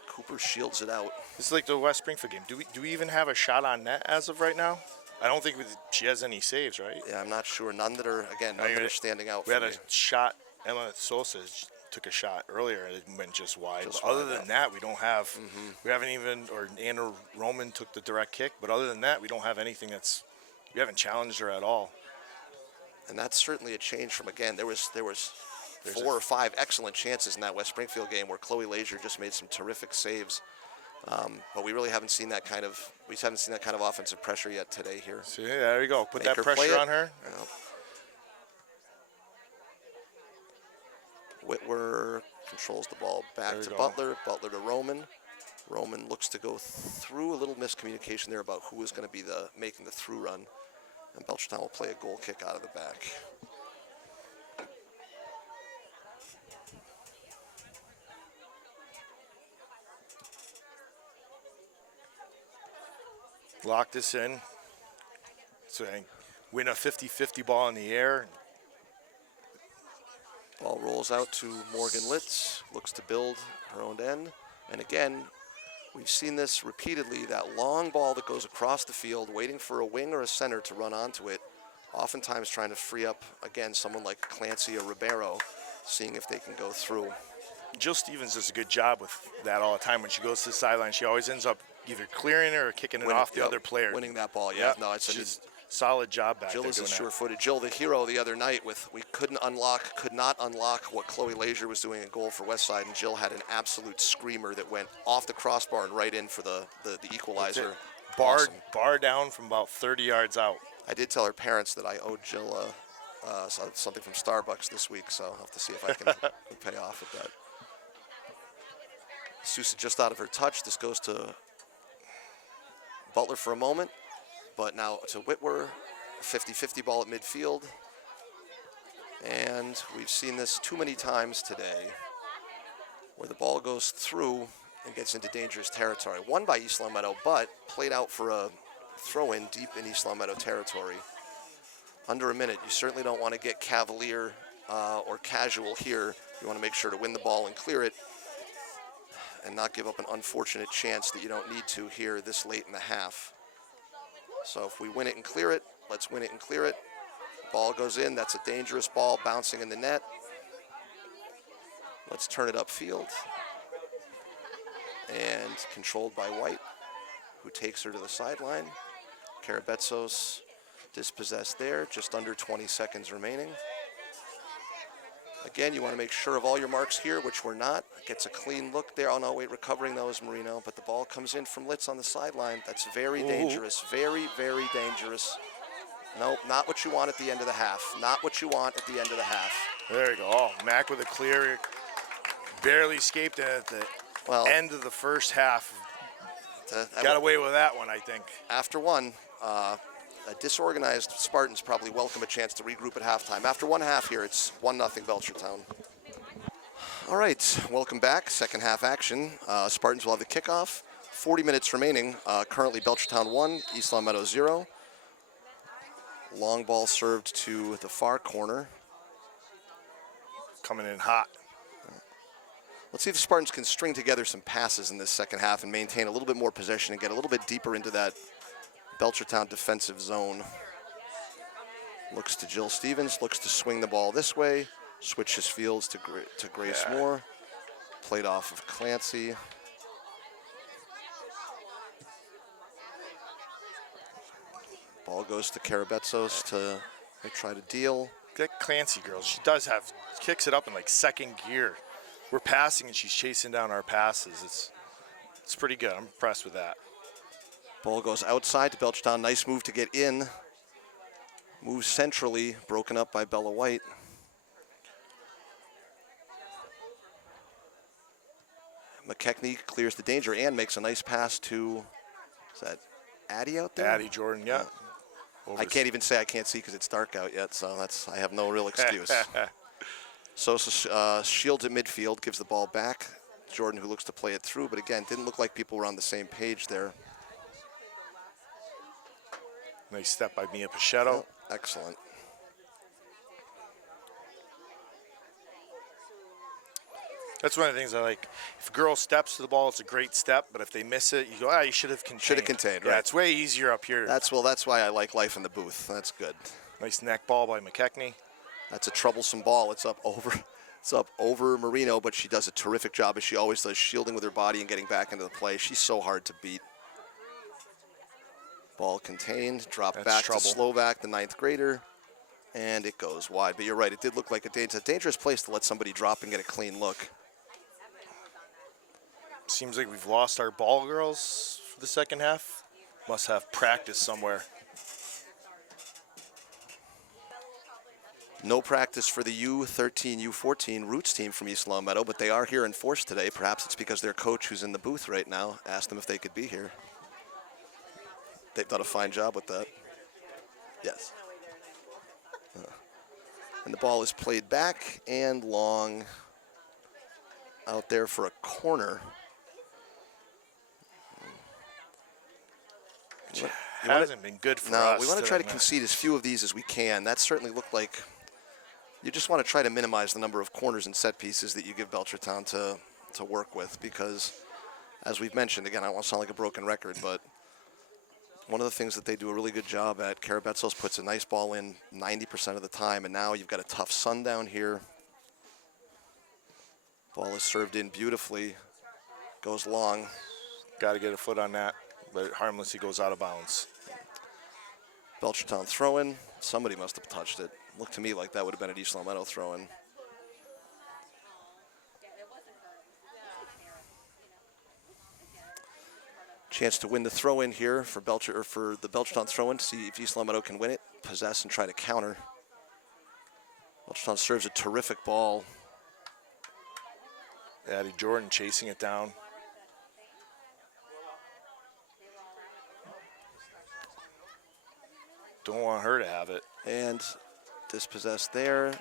Cooper shields it out. This is like the West Springfield game. Do we even have a shot on net as of right now? I don't think she has any saves, right? Yeah, I'm not sure. None that are, again, none that are standing out. We had a shot. Emma Sosa took a shot earlier and it went just wide. Just other wide, than that, we don't have. We haven't even. Or Anna Roman took the direct kick, but other than that, we don't have anything that's. We haven't challenged her at all. And that's certainly a change from, again, there was 4 or 5 excellent chances in that West Springfield game where Chloe Leisure just made some terrific saves. But we really haven't seen that kind of offensive pressure yet today here. So yeah, there you go. Put Make that her pressure on her. Yeah. Whitwer controls the ball back to Butler. Butler to Roman. Roman looks to go through. A little miscommunication there about who is going to be making the through run. And Belchertown will play a goal kick out of the back. Lock this in. So win a 50-50 ball in the air. Ball rolls out to Morgan Litz. Looks to build her own end. And again, we've seen this repeatedly, that long ball that goes across the field, waiting for a wing or a center to run onto it, oftentimes trying to free up, again, someone like Clancy or Ribeiro, seeing if they can go through. Jill Stevens does a good job with that all the time. When she goes to the sideline, she always ends up either clearing it or kicking it off the other player. Winning that ball, yeah. No, it's just solid job back there. Jill is a sure-footed. Jill, the hero the other night, we could not unlock what Chloe Leisure was doing in goal for Westside, and Jill had an absolute screamer that went off the crossbar and right in for the equalizer. Bar down from about 30 yards out. I did tell her parents that I owed Jill something from Starbucks this week, so I'll have to see if I can pay off with that. Sousa just out of her touch. This goes to Butler for a moment, but now to Whitwer, 50-50 ball at midfield. And we've seen this too many times today where the ball goes through and gets into dangerous territory. Won by East Long Meadow, but played out for a throw-in deep in East Long Meadow territory. Under a minute. You certainly don't want to get cavalier or casual here. You want to make sure to win the ball and clear it and not give up an unfortunate chance that you don't need to here this late in the half. So if we win it and clear it, let's win it and clear it. Ball goes in. That's a dangerous ball bouncing in the net. Let's turn it upfield. And controlled by White, who takes her to the sideline. Karabetsos dispossessed there, just under 20 seconds remaining. Again, you want to make sure of all your marks here, which we're not. Gets a clean look there. Oh, no, wait, recovering those, Marino. But the ball comes in from Litz on the sideline. That's very dangerous. Very, very dangerous. Nope, not what you want at the end of the half. Not what you want at the end of the half. There you go. Oh, Mac with a clear. Barely escaped it at the end of the first half. Got away with that one, I think. After one, a disorganized Spartans probably welcome a chance to regroup at halftime. After one half here, it's 1-0 Belchertown. All right, welcome back. Second half action. Spartans will have the kickoff. 40 minutes remaining. Currently Belchertown 1, East Long Meadow 0. Long ball served to the far corner. Coming in hot. Let's see if the Spartans can string together some passes in this second half and maintain a little bit more possession and get a little bit deeper into that Belchertown defensive zone. Looks to Jill Stevens, looks to swing the ball this way, switches fields to Grace Moore. Played off of Clancy. Ball goes to Karabetsos to try to deal. That Clancy girl, she kicks it up in like second gear. We're passing and she's chasing down our passes. It's pretty good. I'm impressed with that. Ball goes outside to Belchertown. Nice move to get in. Moves centrally, broken up by Bella White. McKechnie clears the danger and makes a nice pass to, is that Addie out there? Addie Jordan, yeah. I can't even say I can't see because it's dark out yet, so I have no real excuse. Sosa shields at midfield, gives the ball back. Jordan, who looks to play it through, but again, didn't look like people were on the same page there. Nice step by Mia Pichetto. Oh, excellent. That's one of the things I like. If a girl steps to the ball, it's a great step, but if they miss it, you go, you should have contained. Should have contained, right. Yeah, it's way easier up here. That's why I like life in the booth. That's good. Nice neck ball by McKechnie. That's a troublesome ball. It's up over Marino, but she does a terrific job, as she always does, shielding with her body and getting back into the play. She's so hard to beat. Ball contained, dropped back to Slovak, the 9th grader, and it goes wide. But you're right, it did look like a dangerous place to let somebody drop and get a clean look. Seems like we've lost our ball girls for the second half. Must have practice somewhere. No practice for the U13, U14 Roots team from East Long Meadow, but they are here in force today. Perhaps it's because their coach, who's in the booth right now, asked them if they could be here. They've done a fine job with that. Yes. And the ball is played back and long out there for a corner. Hasn't been good for us. No, we want to try to concede as few of these as we can. That certainly looked like you just want to try to minimize the number of corners and set pieces that you give Belchertown to work with, because, as we've mentioned, again, I don't want to sound like a broken record, but one of the things that they do a really good job at, Karabetsos puts a nice ball in 90% of the time, and now you've got a tough sun down here. Ball is served in beautifully, goes long. Got to get a foot on that, but harmless, he goes out of bounds. Belchertown throw-in. Somebody must have touched it. Looked to me like that would have been an East Long Meadow throw-in. Chance to win the throw-in here for the Belchertown throw-in to see if East Long Meadow can win it, possess, and try to counter. Belchertown serves a terrific ball. Addie Jordan chasing it down. Don't want her to have it. And dispossessed there.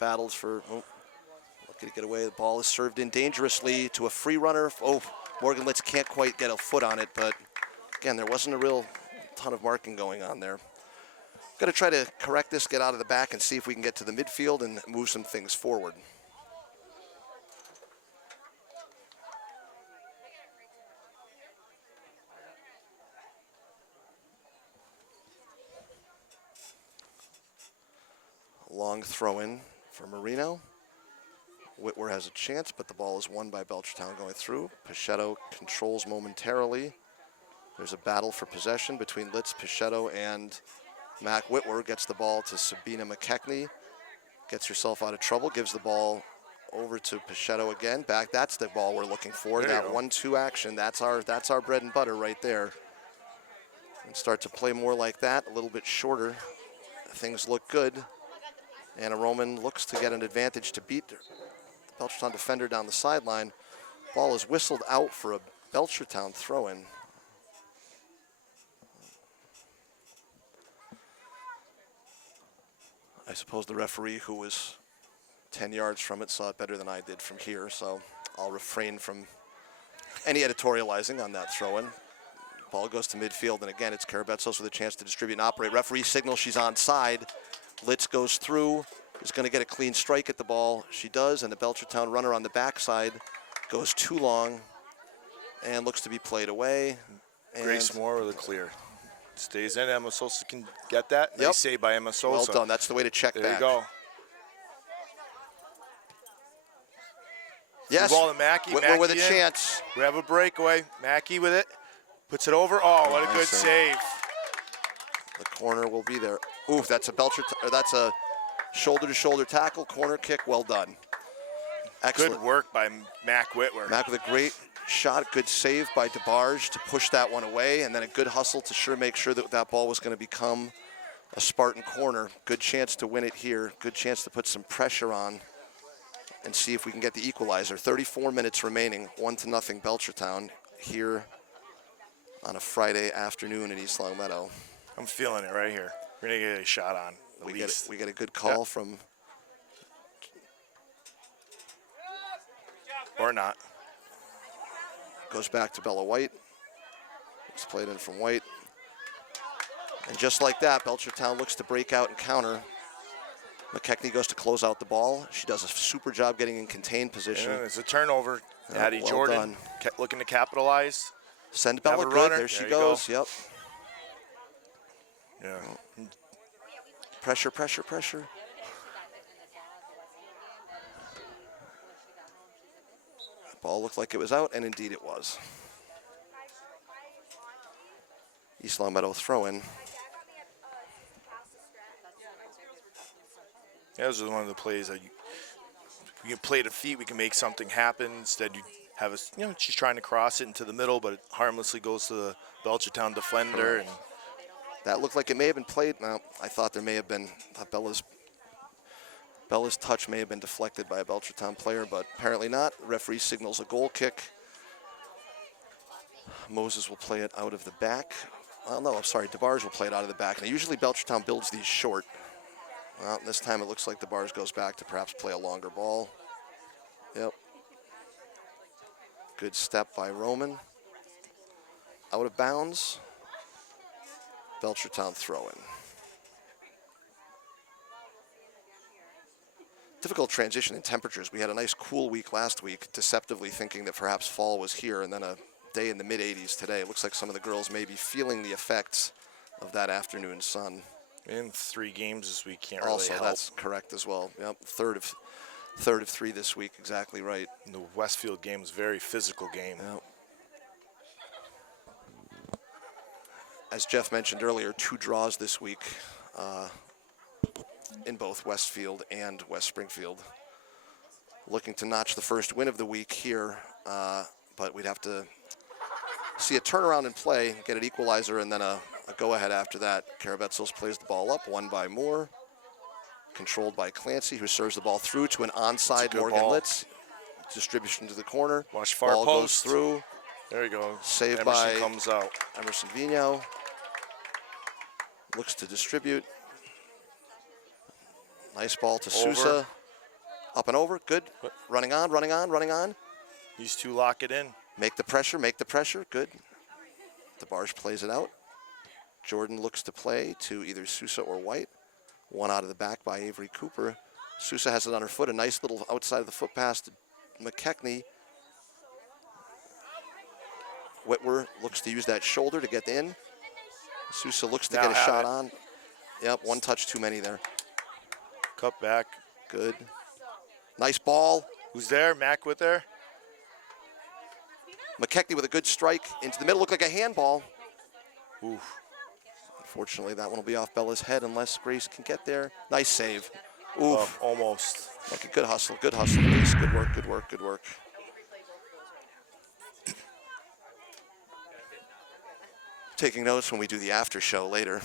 Battles for, lucky to get away. The ball is served in dangerously to a free runner. Oh, Morgan Litz can't quite get a foot on it, but again, there wasn't a real ton of marking going on there. Got to try to correct this, get out of the back, and see if we can get to the midfield and move some things forward. Long throw-in for Marino. Whitwer has a chance, but the ball is won by Belchertown going through. Pichetto controls momentarily. There's a battle for possession between Litz, Pichetto, and Mac Whitwer. Gets the ball to Sabina McKechnie. Gets herself out of trouble, gives the ball over to Pichetto again. Back, that's the ball we're looking for. That 1-2 action, that's our bread and butter right there. And start to play more like that, a little bit shorter. Things look good. Anna Roman looks to get an advantage to beat the Belchertown defender down the sideline. Ball is whistled out for a Belchertown throw-in. I suppose the referee, who was 10 yards from it, saw it better than I did from here, so I'll refrain from any editorializing on that throw-in. Ball goes to midfield, and again, it's Karabetsos with a chance to distribute and operate. Referee signals she's onside. Litz goes through, is going to get a clean strike at the ball. She does, and the Belchertown runner on the backside goes too long and looks to be played away. Grace Moore with a clear. Stays in. Emma Sosa can get that. Yep. Nice save by Emma Sosa. Well done. That's the way to check there back. There you go. Yes. Ball to Mackey. Whitwer with a chance. We have a breakaway. Mackey with it. Puts it over. Oh, what a good save. The corner will be there. Ooh, that's a shoulder-to-shoulder tackle, corner kick, well done. Excellent. Good work by Mac Whitwer. Mac with a great shot, good save by DeBarge to push that one away, and then a good hustle to make sure that that ball was going to become a Spartan corner. Good chance to win it here. Good chance to put some pressure on and see if we can get the equalizer. 34 minutes remaining, 1-0 Belchertown here on a Friday afternoon in East Longmeadow. I'm feeling it right here. We're going to get a shot on, at least. We get a good call from... Or not. Goes back to Bella White. It's played in from White. And just like that, Belchertown looks to break out and counter. McKechnie goes to close out the ball. She does a super job getting in contained position. And it's a turnover. Addie well Jordan looking to capitalize. Send Bella good. Runner. There she goes. Yep. Yeah. Pressure, pressure, pressure. Ball looked like it was out, and indeed it was. East Longmeadow throw-in. Yeah, this was one of the plays that we can play to feet, we can make something happen. Instead, you have she's trying to cross it into the middle, but it harmlessly goes to the Belchertown defender. And that looked like it may have been played. Now, I thought there may have been Bella's touch may have been deflected by a Belchertown player, but apparently not. The referee signals a goal kick. Moses will play it out of the back. Well, no, I'm sorry, DeBarge will play it out of the back. Now, usually Belchertown builds these short. Well, this time it looks like DeBarge goes back to perhaps play a longer ball. Yep. Good step by Roman. Out of bounds. Belchertown throw-in. Difficult transition in temperatures. We had a nice cool week last week, deceptively thinking that perhaps fall was here, and then a day in the mid-80s today. It looks like some of the girls may be feeling the effects of that afternoon sun. in 3 games this week can't really also, help. that's correct as well. Yep, third of 3 this week, exactly right. And the Westfield game was a very physical game. Yep. As Jeff mentioned earlier, 2 draws this week in both Westfield and West Springfield. Looking to notch the first win of the week here, but we'd have to see a turnaround in play, get an equalizer, and then a go-ahead after that. Karabetzos plays the ball up, won by Moore, controlled by Clancy, who serves the ball through to an onside Morgan ball. Litz. Distribution to the corner. Watch far ball post. goes through. There you go. Saved Emerson by comes out. Emerson Vigno. Looks to distribute. Nice ball to Over. Sousa. Up and over. Good. What? Running on, running on, running on. These 2 lock it in. Make the pressure, make the pressure. Good. DeBarge plays it out. Jordan looks to play to either Sousa or White. One out of the back by Avery Cooper. Sousa has it on her foot. A nice little outside of the foot pass to McKechnie. Whitwer looks to use that shoulder to get in. Sousa looks to Now get a have shot it. on. Yep, 1 touch too many there. Cut back. Good. Nice ball. Who's there? Mac with there? McKechnie with a good strike into the middle. Looked like a handball. Oof. Unfortunately, that one will be off Bella's head unless Grace can get there. Nice save. Oof. Almost. Okay, good hustle, Grace. Good work, good work, good work. Taking notes when we do the after show later.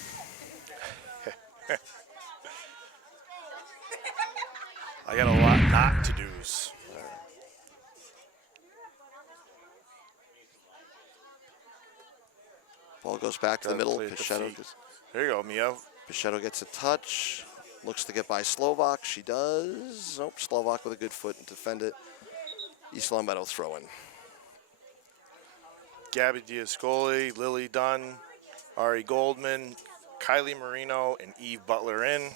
I got a lot not to do's. Ball goes back to the Gotta middle. play at the Pichetto feet. There you go, Mia. gets a touch. Looks to get by Slovak. She does. Nope, Slovak with a good foot and defend it. East Longmeadow throw in. Gabby Diascoli, Lily Dunn, Ari Goldman, Kylie Marino, and Eve Butler in.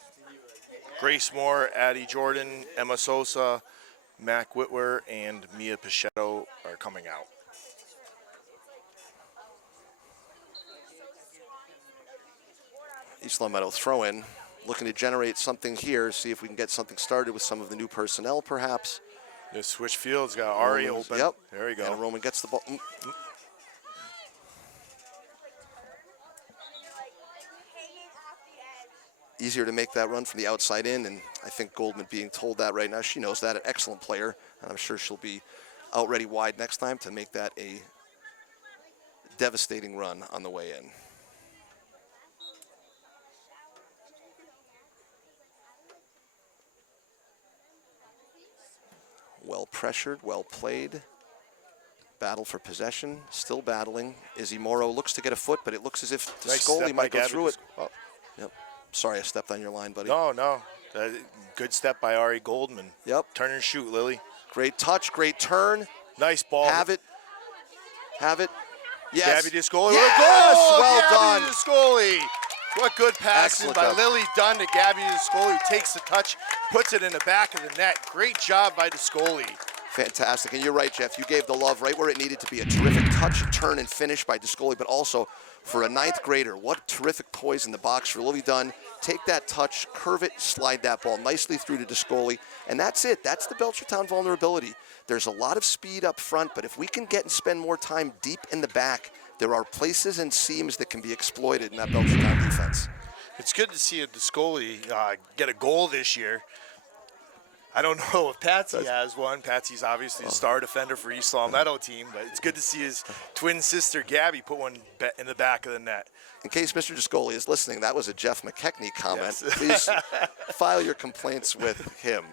Grace Moore, Addie Jordan, Emma Sosa, Mac Whitwer, and Mia Pichetto are coming out. East Longmeadow throw in. Looking to generate something here. See if we can get something started with some of the new personnel, perhaps. The switch field's got Ari Roman's- open. Yep. There we go. And Roman gets the ball. Easier to make that run from the outside in, and I think Goldman being told that right now, she knows that, an excellent player, and I'm sure she'll be out ready wide next time to make that a devastating run on the way in. pressured, well played. Battle for possession, still battling. Izzy Morrow looks to get a foot, but it looks as if Discoli might go through it. Oh. Yep. Sorry, I stepped on your line, buddy. No. Good step by Ari Goldman. Yep. Turn and shoot, Lily. Great touch, great turn. Nice ball. Have it. Yes. Gabby Discoli. Yes! Well Gabby done. Discoli. What good passing Excellent by job. Lily Dunn to Gabby Discoli. Takes the touch, puts it in the back of the net. Great job by Discoli. Fantastic. And you're right, Jeff. You gave the love right where it needed to be. A terrific touch, turn, and finish by Discoli, but also for a ninth grader, what terrific poise in the box for Lily Dunn. Take that touch, curve it, slide that ball nicely through to Discoli, and that's it. That's the Belchertown vulnerability. There's a lot of speed up front, but if we can get and spend more time deep in the back, there are places and seams that can be exploited in that Belchertown defense. It's good to see a Discoli get a goal this year. I don't know if Patsy has one. Patsy's obviously the star defender for East Long Meadow team, but it's good to see his twin sister Gabby put one in the back of the net. In case Mr. Discoli is listening, that was a Jeff McKechnie comment. Yes. Please file your complaints with him.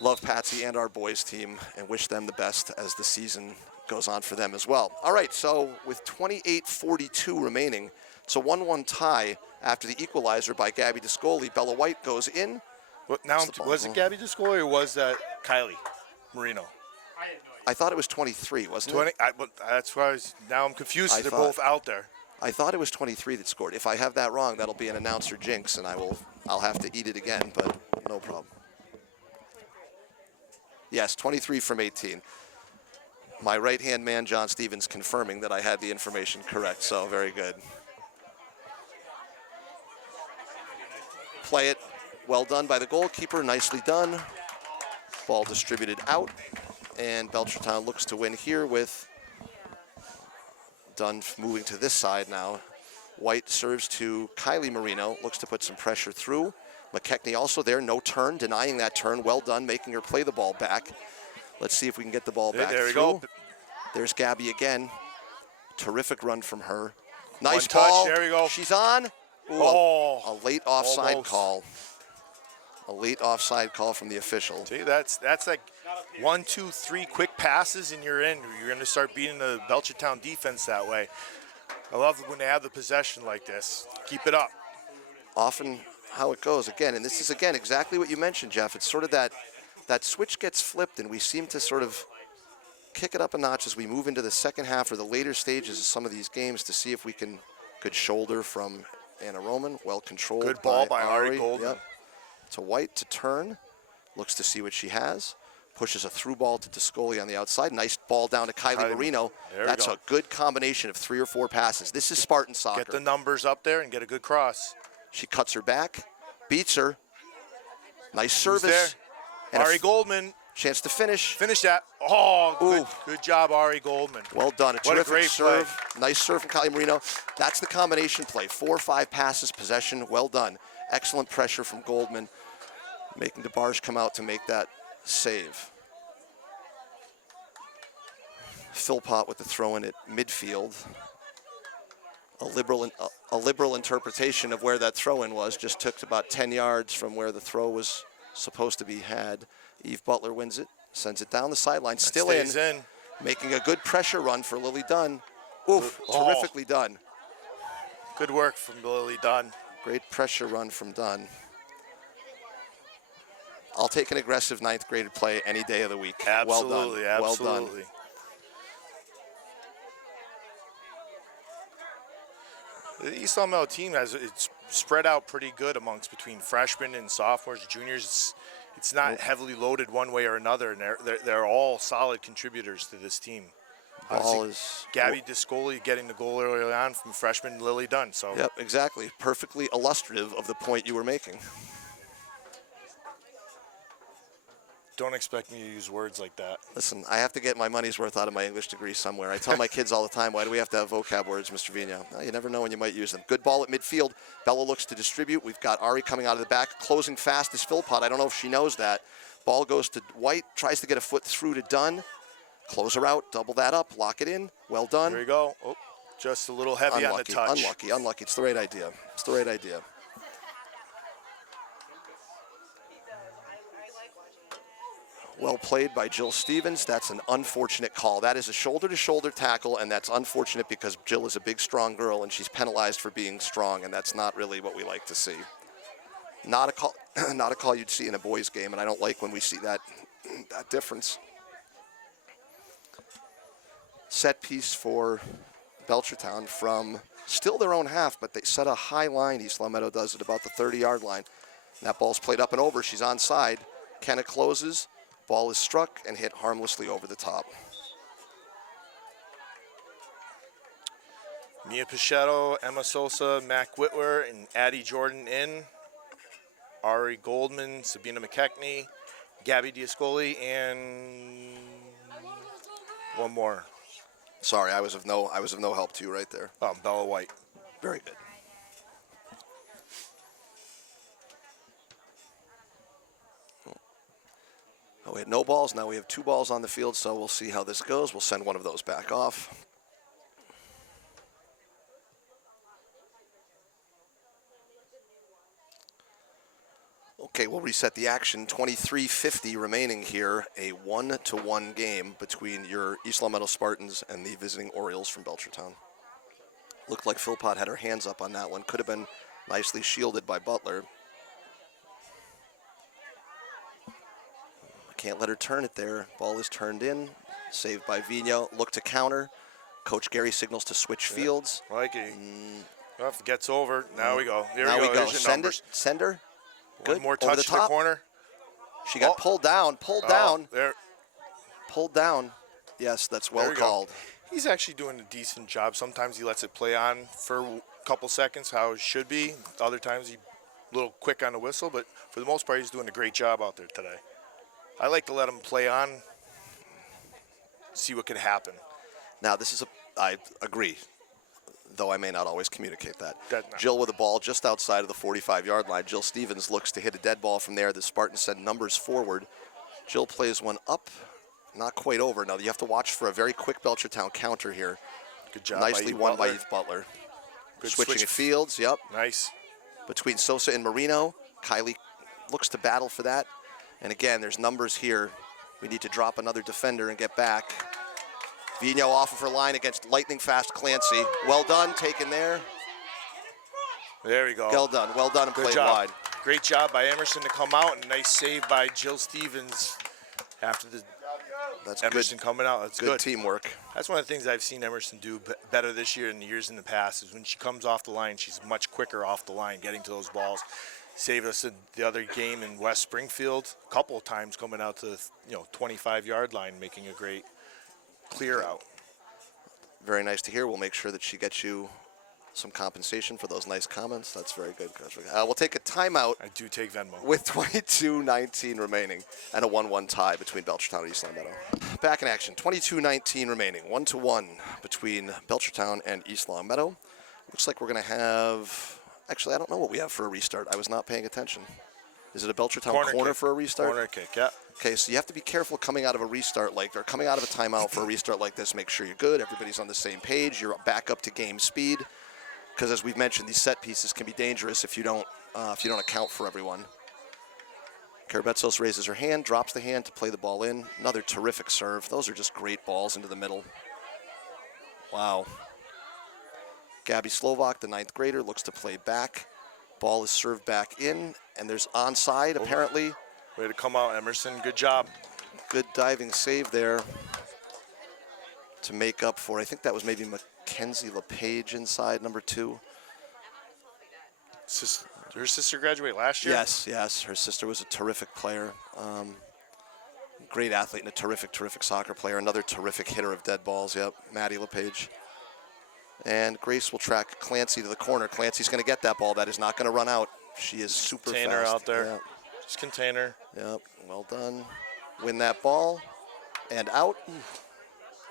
Love Patsy and our boys team and wish them the best as the season goes on for them as well. All right, so with 28:42 remaining, it's a 1-1 tie after the equalizer by Gabby Discoli. Bella White goes in. Well, now, was it Gabby Discoli or was that Kylie Marino? I thought it was 23, wasn't it? That's why now I'm confused. They're both out there. I thought it was 23 that scored. If I have that wrong, that'll be an announcer jinx, and I'll have to eat it again, but no problem. Yes, 23 from 18. My right-hand man, John Stevens, confirming that I had the information correct, so very good. Play it. Well done by the goalkeeper, nicely done. Ball distributed out, and Belchertown looks to win here with Dunn moving to this side now. White serves to Kylie Marino, looks to put some pressure through. McKechnie also there, no turn, denying that turn. Well done, making her play the ball back. Let's see if we can get the ball back there we through. go. There's Gabby again. Terrific run from her. Nice One ball. touch, there we go. She's on. Ooh, a late offside almost. call. A late offside call from the official. See, that's like 1, 2, 3 quick passes and you're in. You're going to start beating the Belchertown defense that way. I love when they have the possession like this. Keep it up. Often how it goes again, and this is again exactly what you mentioned, Jeff. It's sort of that switch gets flipped, and we seem to sort of kick it up a notch as we move into the second half or the later stages of some of these games to see if we can. Good shoulder from Anna Roman, well controlled. Good ball by Ari Golden. Yep. To White to turn, looks to see what she has, pushes a through ball to Discoli on the outside. Nice ball down to Kylie Marino. That's a good combination of 3 or 4 passes. This is Spartan soccer. Get the numbers up there and get a good cross. She cuts her back, beats her. Nice service. And Ari Goldman. Chance to finish. Finish that. Oh, good job, Ari Goldman. Well done. What a great serve. play. Nice serve from Kylie Marino. That's the combination play. 4 or 5 passes, possession. Well done. Excellent pressure from Goldman, making DeBarge come out to make that save. Philpott with the throw in at midfield. A liberal interpretation of where that throw in was. Just took about 10 yards from where the throw was supposed to be had. Eve Butler wins it, sends it down the sideline, still in, making a good pressure run for Lily Dunn. Oof, terrifically done. Good work from Lily Dunn. Great pressure run from Dunn. I'll take an aggressive 9th graded play any day of the week. Absolutely, well done. absolutely. Well done. The East Long Meadow team it's spread out pretty good between freshmen and sophomores, juniors. It's not heavily loaded one way or another, and they're all solid contributors to this team. Gabby Discoli getting the goal early on from freshman Lily Dunn. So yep, exactly. Perfectly illustrative of the point you were making. Don't expect me to use words like that. Listen, I have to get my money's worth out of my English degree somewhere. I tell my kids all the time, why do we have to have vocab words, Mr. Vino? Well, you never know when you might use them. Good ball at midfield. Bella looks to distribute. We've got Ari coming out of the back, closing fast as Philpott. I don't know if she knows that. Ball goes to White, tries to get a foot through to Dunn. Close her out, double that up, lock it in. Well done. There you go. Oh, just a little heavy on the touch. Unlucky. It's the right idea. It's the right idea. Well played by Jill Stevens. That's an unfortunate call. That is a shoulder-to-shoulder tackle, and that's unfortunate because Jill is a big, strong girl, and she's penalized for being strong, and that's not really what we like to see. Not a call, not a call you'd see in a boys' game, and I don't like when we see that difference. Set piece for Belchertown from still their own half, but they set a high line. East Long Meadow does at about the 30-yard line. And that ball's played up and over. She's onside. Kenna closes. Ball is struck and hit harmlessly over the top. Mia Pichetto, Emma Sosa, Mac Whitwer, and Addie Jordan in. Ari Goldman, Sabina McKechnie, Gabby Diascoli, and one more. Sorry, I was of no help to you right there. Bella White. Very good. Oh, we had no balls. Now we have 2 balls on the field, so we'll see how this goes. We'll send one of those back off. Okay, we'll reset the action. 23:50 remaining here. A 1-1 game between your East Long Meadow Spartans and the visiting Orioles from Belchertown. Looked like Philpott had her hands up on that one. Could have been nicely shielded by Butler. Can't let her turn it there. Ball is turned in. Saved by Vino. Look to counter. Coach Gary signals to switch fields. Like it. If it gets over, now we go. Here now we go. we go. Here's your Send numbers. it. Send her. Good. One more Over the touch to the top. corner. She got pulled down. Pulled down. There. Pulled down. Yes, that's well There we called. go. He's actually doing a decent job. Sometimes he lets it play on for a couple seconds, how it should be. Other times he's a little quick on the whistle, but for the most part, he's doing a great job out there today. I like to let him play on, see what could happen. Now, I agree, though I may not always communicate that. No. Jill with the ball just outside of the 45-yard line. Jill Stevens looks to hit a dead ball from there. The Spartans send numbers forward. Jill plays one up, not quite over. Now, you have to watch for a very quick Belchertown counter here. Good job. Nicely won by Eve Butler. Good Switching switch. fields, yep. Nice. Between Sosa and Marino. Kylie looks to battle for that. And again, there's numbers here. We need to drop another defender and get back. Vino off of her line against lightning fast Clancy. Well done, taken there. There we go. Well done and Good played job. wide. Great job by Emerson to come out, and a nice save by Jill Stevens after the That's Emerson good. coming out. That's Good teamwork. That's one of the things I've seen Emerson do better this year than the years in the past is when she comes off the line, she's much quicker off the line getting to those balls. Saved us in the other game in West Springfield a couple of times coming out to the 25-yard line, making a great clear out. Very nice to hear. We'll make sure that she gets you some compensation for those nice comments. That's very good, Coach. We'll take a timeout. I do take Venmo. With 22:19 remaining and a 1-1 tie between Belchertown and East Long Meadow. Back in action, 22:19 remaining, 1-1 between Belchertown and East Long Meadow. Looks like we're going to have, actually, I don't know what we have for a restart. I was not paying attention. Is it a Belchertown corner for a restart? Corner kick, yeah. Okay, so you have to be careful coming out of a restart or coming out of a timeout for a restart like this. Make sure you're good. Everybody's on the same page. You're back up to game speed. Because as we've mentioned, these set pieces can be dangerous if you don't account for everyone. Karabetsos raises her hand, drops the hand to play the ball in. Another terrific serve. Those are just great balls into the middle. Wow. Gabby Slovak, the 9th grader, looks to play back. Ball is served back in, and there's onside apparently. Way to come out, Emerson. Good job. Good diving save there to make up for, I think that was maybe Mackenzie LePage inside, number 2. Her sister graduated last year? Yes. Her sister was a terrific player. Great athlete and a terrific soccer player. Another terrific hitter of dead balls, yep, Maddie LePage. And Grace will track Clancy to the corner. Clancy's going to get that ball. That is not going to run out. She is super Contain fast. her out there. Yep. Just contain her. Yep, well done. Win that ball and out.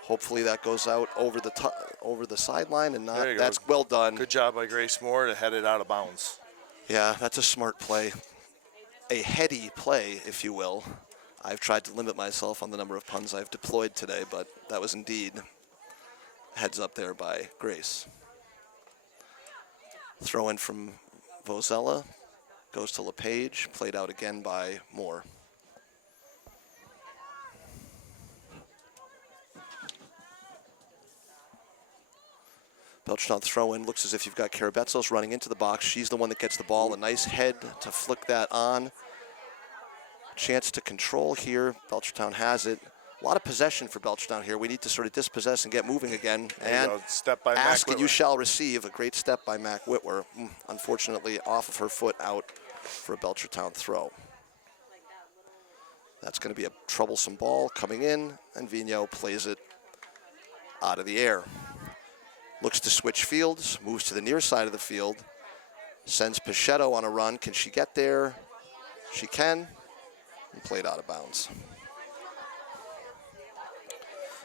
Hopefully that goes out over the sideline and not. That's well done. Good job by Grace Moore to head it out of bounds. Yeah, that's a smart play. A heady play, if you will. I've tried to limit myself on the number of puns I've deployed today, but that was indeed heads up there by Grace. Throw in from Vozella. Goes to LePage. Played out again by Moore. Belchertown throw in. Looks as if you've got Karabetsos running into the box. She's the one that gets the ball. A nice head to flick that on. Chance to control here. Belchertown has it. A lot of possession for Belchertown here. We need to sort of dispossess and get moving again. There you go. Step by ask Mac and you Whitwer. shall receive. A great step by Mac Whitwer. Unfortunately, off of her foot, out for a Belchertown throw. That's going to be a troublesome ball coming in, and Vigneault plays it out of the air. Looks to switch fields, moves to the near side of the field, sends Pichetto on a run. Can she get there? She can, and played out of bounds.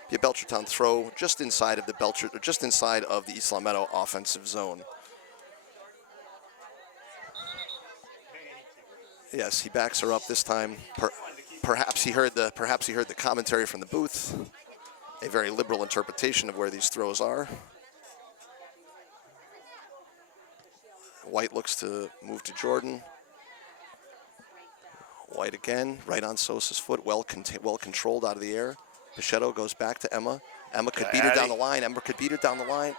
Be a Belchertown throw just inside of the East Long Meadow offensive zone. Yes, he backs her up this time. Perhaps he heard the commentary from the booth. A very liberal interpretation of where these throws are. White looks to move to Jordan. White again, right on Sosa's foot, well controlled out of the air. Pichetto goes back to Emma. Emma could beat her down the line. Emma could beat her down the line.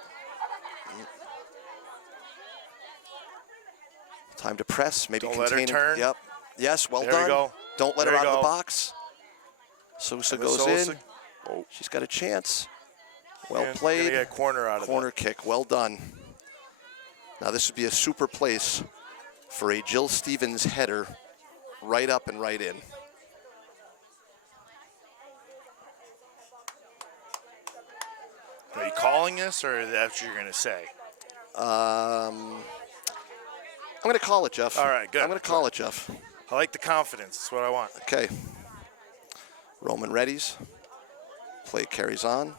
Time to press, maybe Don't let her turn. Yep. Yes, well There done. we go. Don't let There her we out of the go. box. Sosa And goes Sosa- in. Oh, she's got a chance. Well And played. gonna get corner out of Corner kick, well done. Now this would be a super place for a Jill Stevens header, right up and right in. Are you calling this, or is that what you're gonna say? I'm going to call it, Jeff. All right, good. I'm going to call it, Jeff. I like the confidence. That's what I want. Okay. Roman readies. Play carries on.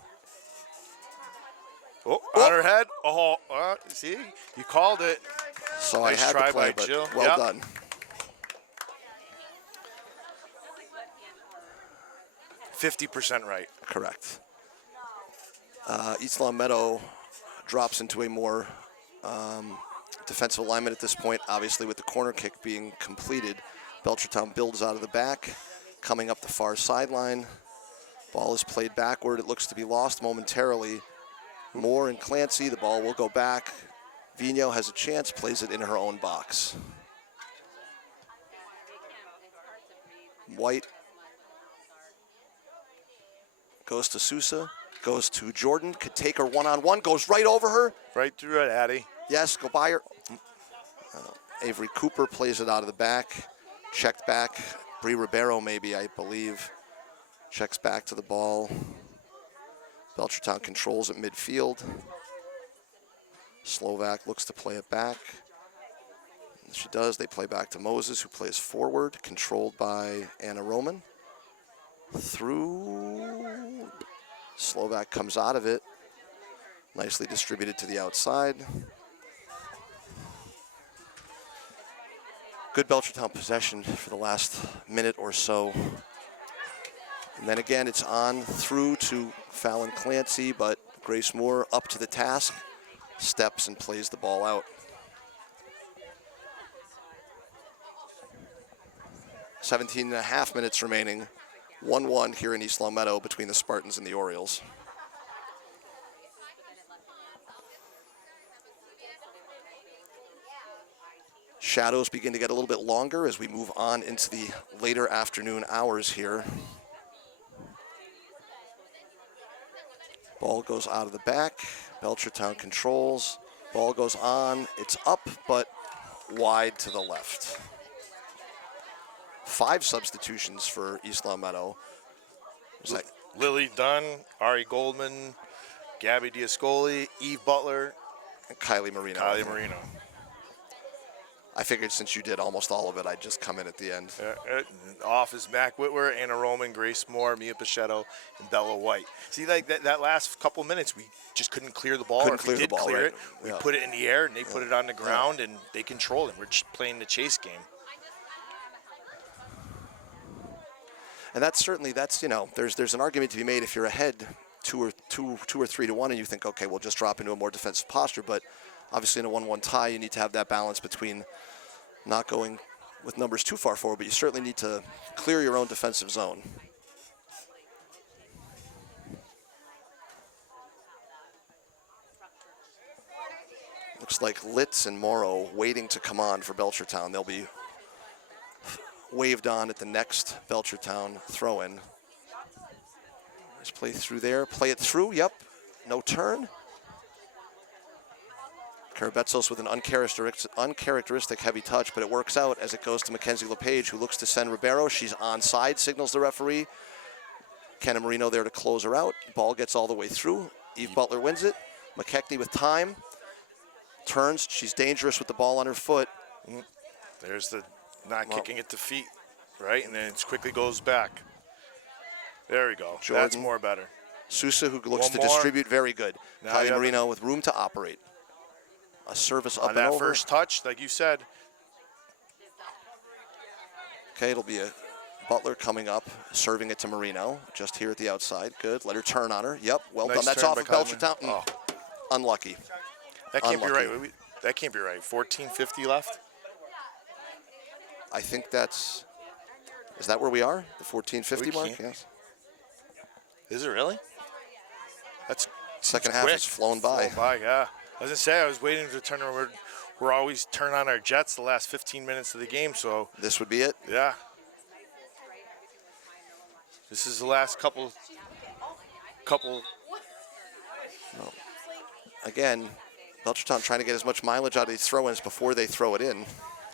Oh, on her head. Oh, see, you called it. So Nice I had try to play, by but Jill. well Yep. done. %50 right. Correct. East Long Meadow drops into a more defensive alignment at this point, obviously with the corner kick being completed. Belchertown builds out of the back, coming up the far sideline. Ball is played backward. It looks to be lost momentarily. Moore and Clancy, the ball will go back. Vigneault has a chance, plays it in her own box. White goes to Sousa, goes to Jordan, could take her one-on-one, goes right over her. Right through it, Addie. Yes, go by her. Avery Cooper plays it out of the back. Checked back. Bree Ribeiro, maybe, I believe. Checks back to the ball. Belchertown controls at midfield. Slovak looks to play it back. She does. They play back to Moses, who plays forward, controlled by Anna Roman. Through. Slovak comes out of it. Nicely distributed to the outside. Good Belchertown possession for the last minute or so. And then again, it's on through to Fallon Clancy, but Grace Moore up to the task, steps and plays the ball out. 17.5 minutes remaining. 1-1 here in East Long Meadow between the Spartans and the Orioles. Shadows begin to get a little bit longer as we move on into the later afternoon hours here. Ball goes out of the back. Belchertown controls. Ball goes on. It's up, but wide to the left. 5 substitutions for East Long Meadow. Lily Dunn, Ari Goldman, Gabby Diascoli, Eve Butler, And Kylie Marino. Kylie Marino. I figured since you did almost all of it, I'd just come in at the end. Off is Mac Whitwer, Anna Roman, Grace Moore, Mia Pichetto, and Bella White. See, like that last couple minutes, we just couldn't clear the ball. Couldn't Or if clear we the did ball, clear right. it, we Yeah. put it in the air, and they put it on the ground, and they controlled it. We're just playing the chase game. And that's there's an argument to be made if you're ahead 2 or 3 to 1 and you think, okay, we'll just drop into a more defensive posture. But obviously in a 1-1 tie, you need to have that balance between not going with numbers too far forward, but you certainly need to clear your own defensive zone. Looks like Litz and Morrow waiting to come on for Belchertown. They'll be waved on at the next Belchertown throw-in. Just play through there. Play it through. Yep. No turn. Karabetsos with an uncharacteristic heavy touch, but it works out as it goes to Mackenzie LePage, who looks to send Ribeiro. She's onside, signals the referee. Kenna Marino there to close her out. Ball gets all the way through. Eve Butler wins it. McKechnie with time. Turns. She's dangerous with the ball on her foot. There's the not kicking it to feet, right? And then it quickly goes back. There we go. Jordan. That's more better. Sousa, who looks One to more. distribute, very good. Now Kylie you have Marino with room to operate. A service up on and that over. first touch, like you said. Okay, it'll be a Butler coming up, serving it to Marino, just here at the outside. Good. Let her turn on her. Yep, well Nice done. That's turn off by of Kylie. Belchertown. Oh. Unlucky. That can't Unlucky. be right. That can't be right. 14:50 left. I think that's. Is that where we are? The 14:50 We mark? can't- Yes. Is it really? That's Second half quick. has flown by. Yeah. I was gonna say I was waiting to turn over. We're always turn on our jets the last 15 minutes of the game, so This would be it. yeah. This is the last couple. Again, Belchertown trying to get as much mileage out of these throw-ins before they throw it in.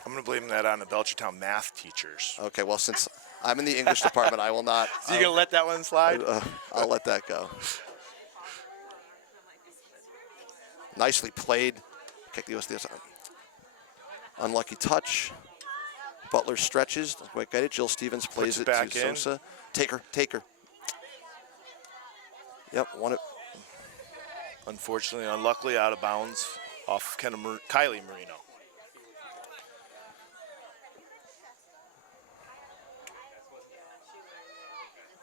I'm gonna blame that on the Belchertown math teachers. Okay, well, since I'm in the English department, I will not. So you gonna let that one slide? I'll let that go. Nicely played. Kick the other side. Unlucky touch. Butler stretches. Doesn't quite get it. Jill Stevens plays Puts it it back to in. Sosa. Take her. Yep, won it. Unfortunately, unluckily, out of bounds off Kylie Marino.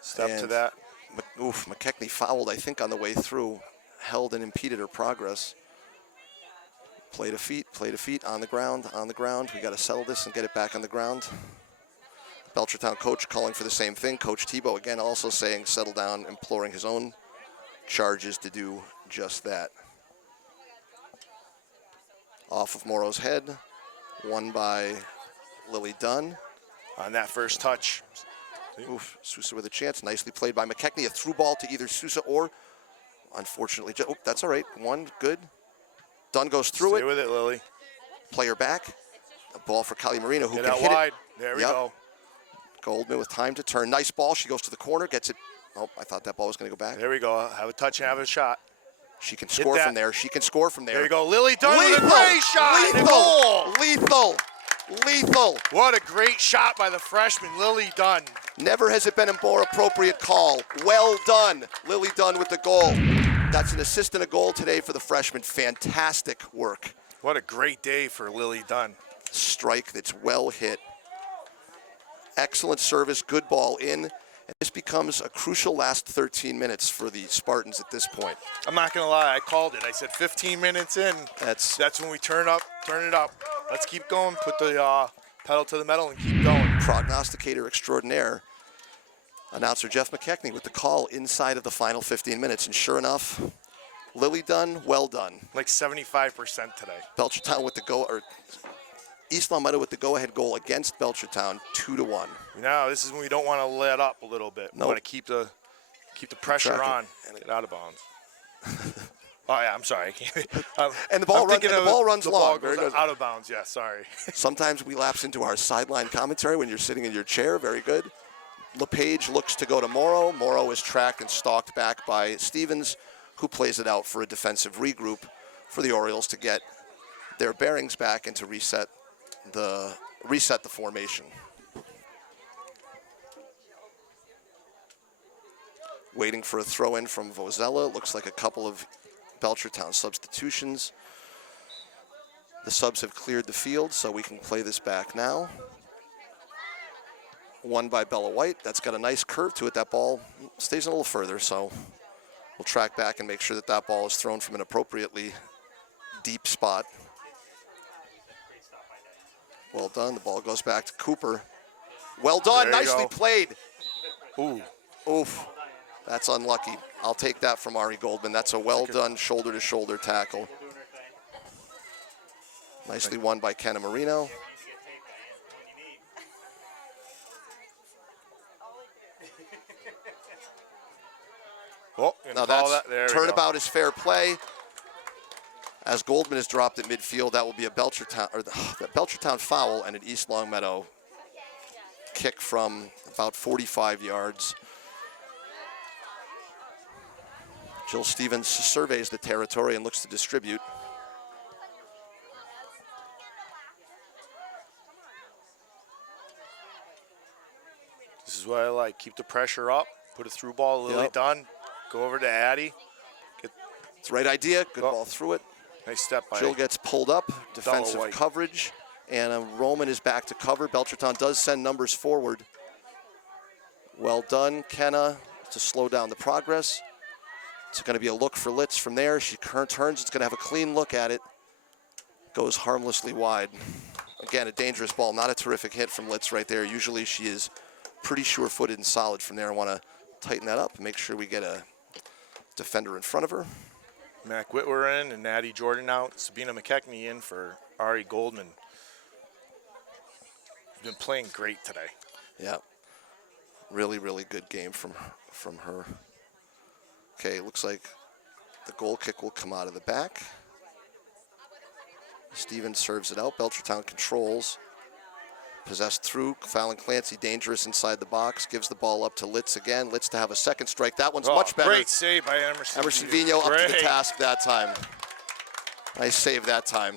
Step to And that. McKechnie fouled, I think, on the way through. Held and impeded her progress. Play to feet, on the ground. We got to settle this and get it back on the ground. Belchertown coach calling for the same thing. Coach Tebow, again, also saying settle down, imploring his own charges to do just that. Off of Morrow's head, won by Lily Dunn. On that first touch. Oof, Sousa with a chance. Nicely played by McKechnie. A through ball to either Sousa or, unfortunately, that's all right. One, good. Dunn goes through Stay it. with it, Lily. Player back. A ball for Kylie Marino, who Get can out hit wide. it. There we Yep. go. Goldman with time to turn. Nice ball. She goes to the corner, gets it. Oh, I thought that ball was going to go back. There we go. Have a touch and have a shot. She can score that. from there. There you go. Lily Dunn with a great shot. and a goal. Lethal. What a great shot by the freshman, Lily Dunn. Never has it been a more appropriate call. Well done. Lily Dunn with the goal. That's an assist and a goal today for the freshman. Fantastic work. What a great day for Lily Dunn. Strike that's well hit. Excellent service, good ball in. And this becomes a crucial last 13 minutes for the Spartans at this point. I'm not going to lie. I called it. I said 15 minutes in. That's when we turn it up. Let's keep going. Put the pedal to the metal and keep going. prognosticator extraordinaire, announcer Jeff McKechnie, with the call inside of the final 15 minutes. And sure enough, Lily Dunn, well done. Like 75% today. Belchertown with the go, or East Long Meadow with the go-ahead goal against Belchertown, 2-1. Now this is when we don't want to let up a little bit. Nope. We want to keep the pressure Track it. on. Get out of bounds. Oh yeah, I'm sorry. And the ball runs the long. ball Very goes good. out of bounds. Yeah, sorry. Sometimes we lapse into our sideline commentary when you're sitting in your chair. Very good. LePage looks to go to Morrow. Morrow is tracked and stalked back by Stevens, who plays it out for a defensive regroup for the Orioles to get their bearings back and to reset the formation. Waiting for a throw-in from Vozella. Looks like a couple of Belchertown substitutions. The subs have cleared the field, so we can play this back now. Won by Bella White. That's got a nice curve to it. That ball stays in a little further, so we'll track back and make sure that that ball is thrown from an appropriately deep spot. Well done. The ball goes back to Cooper. Well done. There you Nicely go. played. Ooh. Oof. That's unlucky. I'll take that from Ari Goldman. That's a well-done shoulder-to-shoulder tackle. Nicely won by Kenna Marino. Oh, Now that's turnabout is fair play. As Goldman is dropped at midfield, that will be a Belchertown foul and an East Longmeadow kick from about 45 yards. Jill Stevens surveys the territory and looks to distribute. This is what I like. Keep the pressure up. Put a through ball. Lily Dunn. Go over to Addie. It's the right idea. Good ball through it. Nice step by Jill gets pulled up. Defensive coverage. And Roman is back to cover. Belchertown does send numbers forward. Well done, Kenna, to slow down the progress. It's going to be a look for Litz from there. She turns. It's going to have a clean look at it. Goes harmlessly wide. Again, a dangerous ball. Not a terrific hit from Litz right there. Usually she is pretty sure-footed and solid from there. I want to tighten that up, make sure we get a defender in front of her. Mac Whitwer in and Natty Jordan out. Sabina McKechnie in for Ari Goldman. Been playing great today. Yeah. Really, really good game from her. Okay, looks like the goal kick will come out of the back. Stevens serves it out. Belchertown controls. Possessed through. Fallon Clancy dangerous inside the box. Gives the ball up to Litz again. Litz to have a second strike. That one's much better. Great save by Emerson. Emerson Vino up to the task that time. Nice save that time.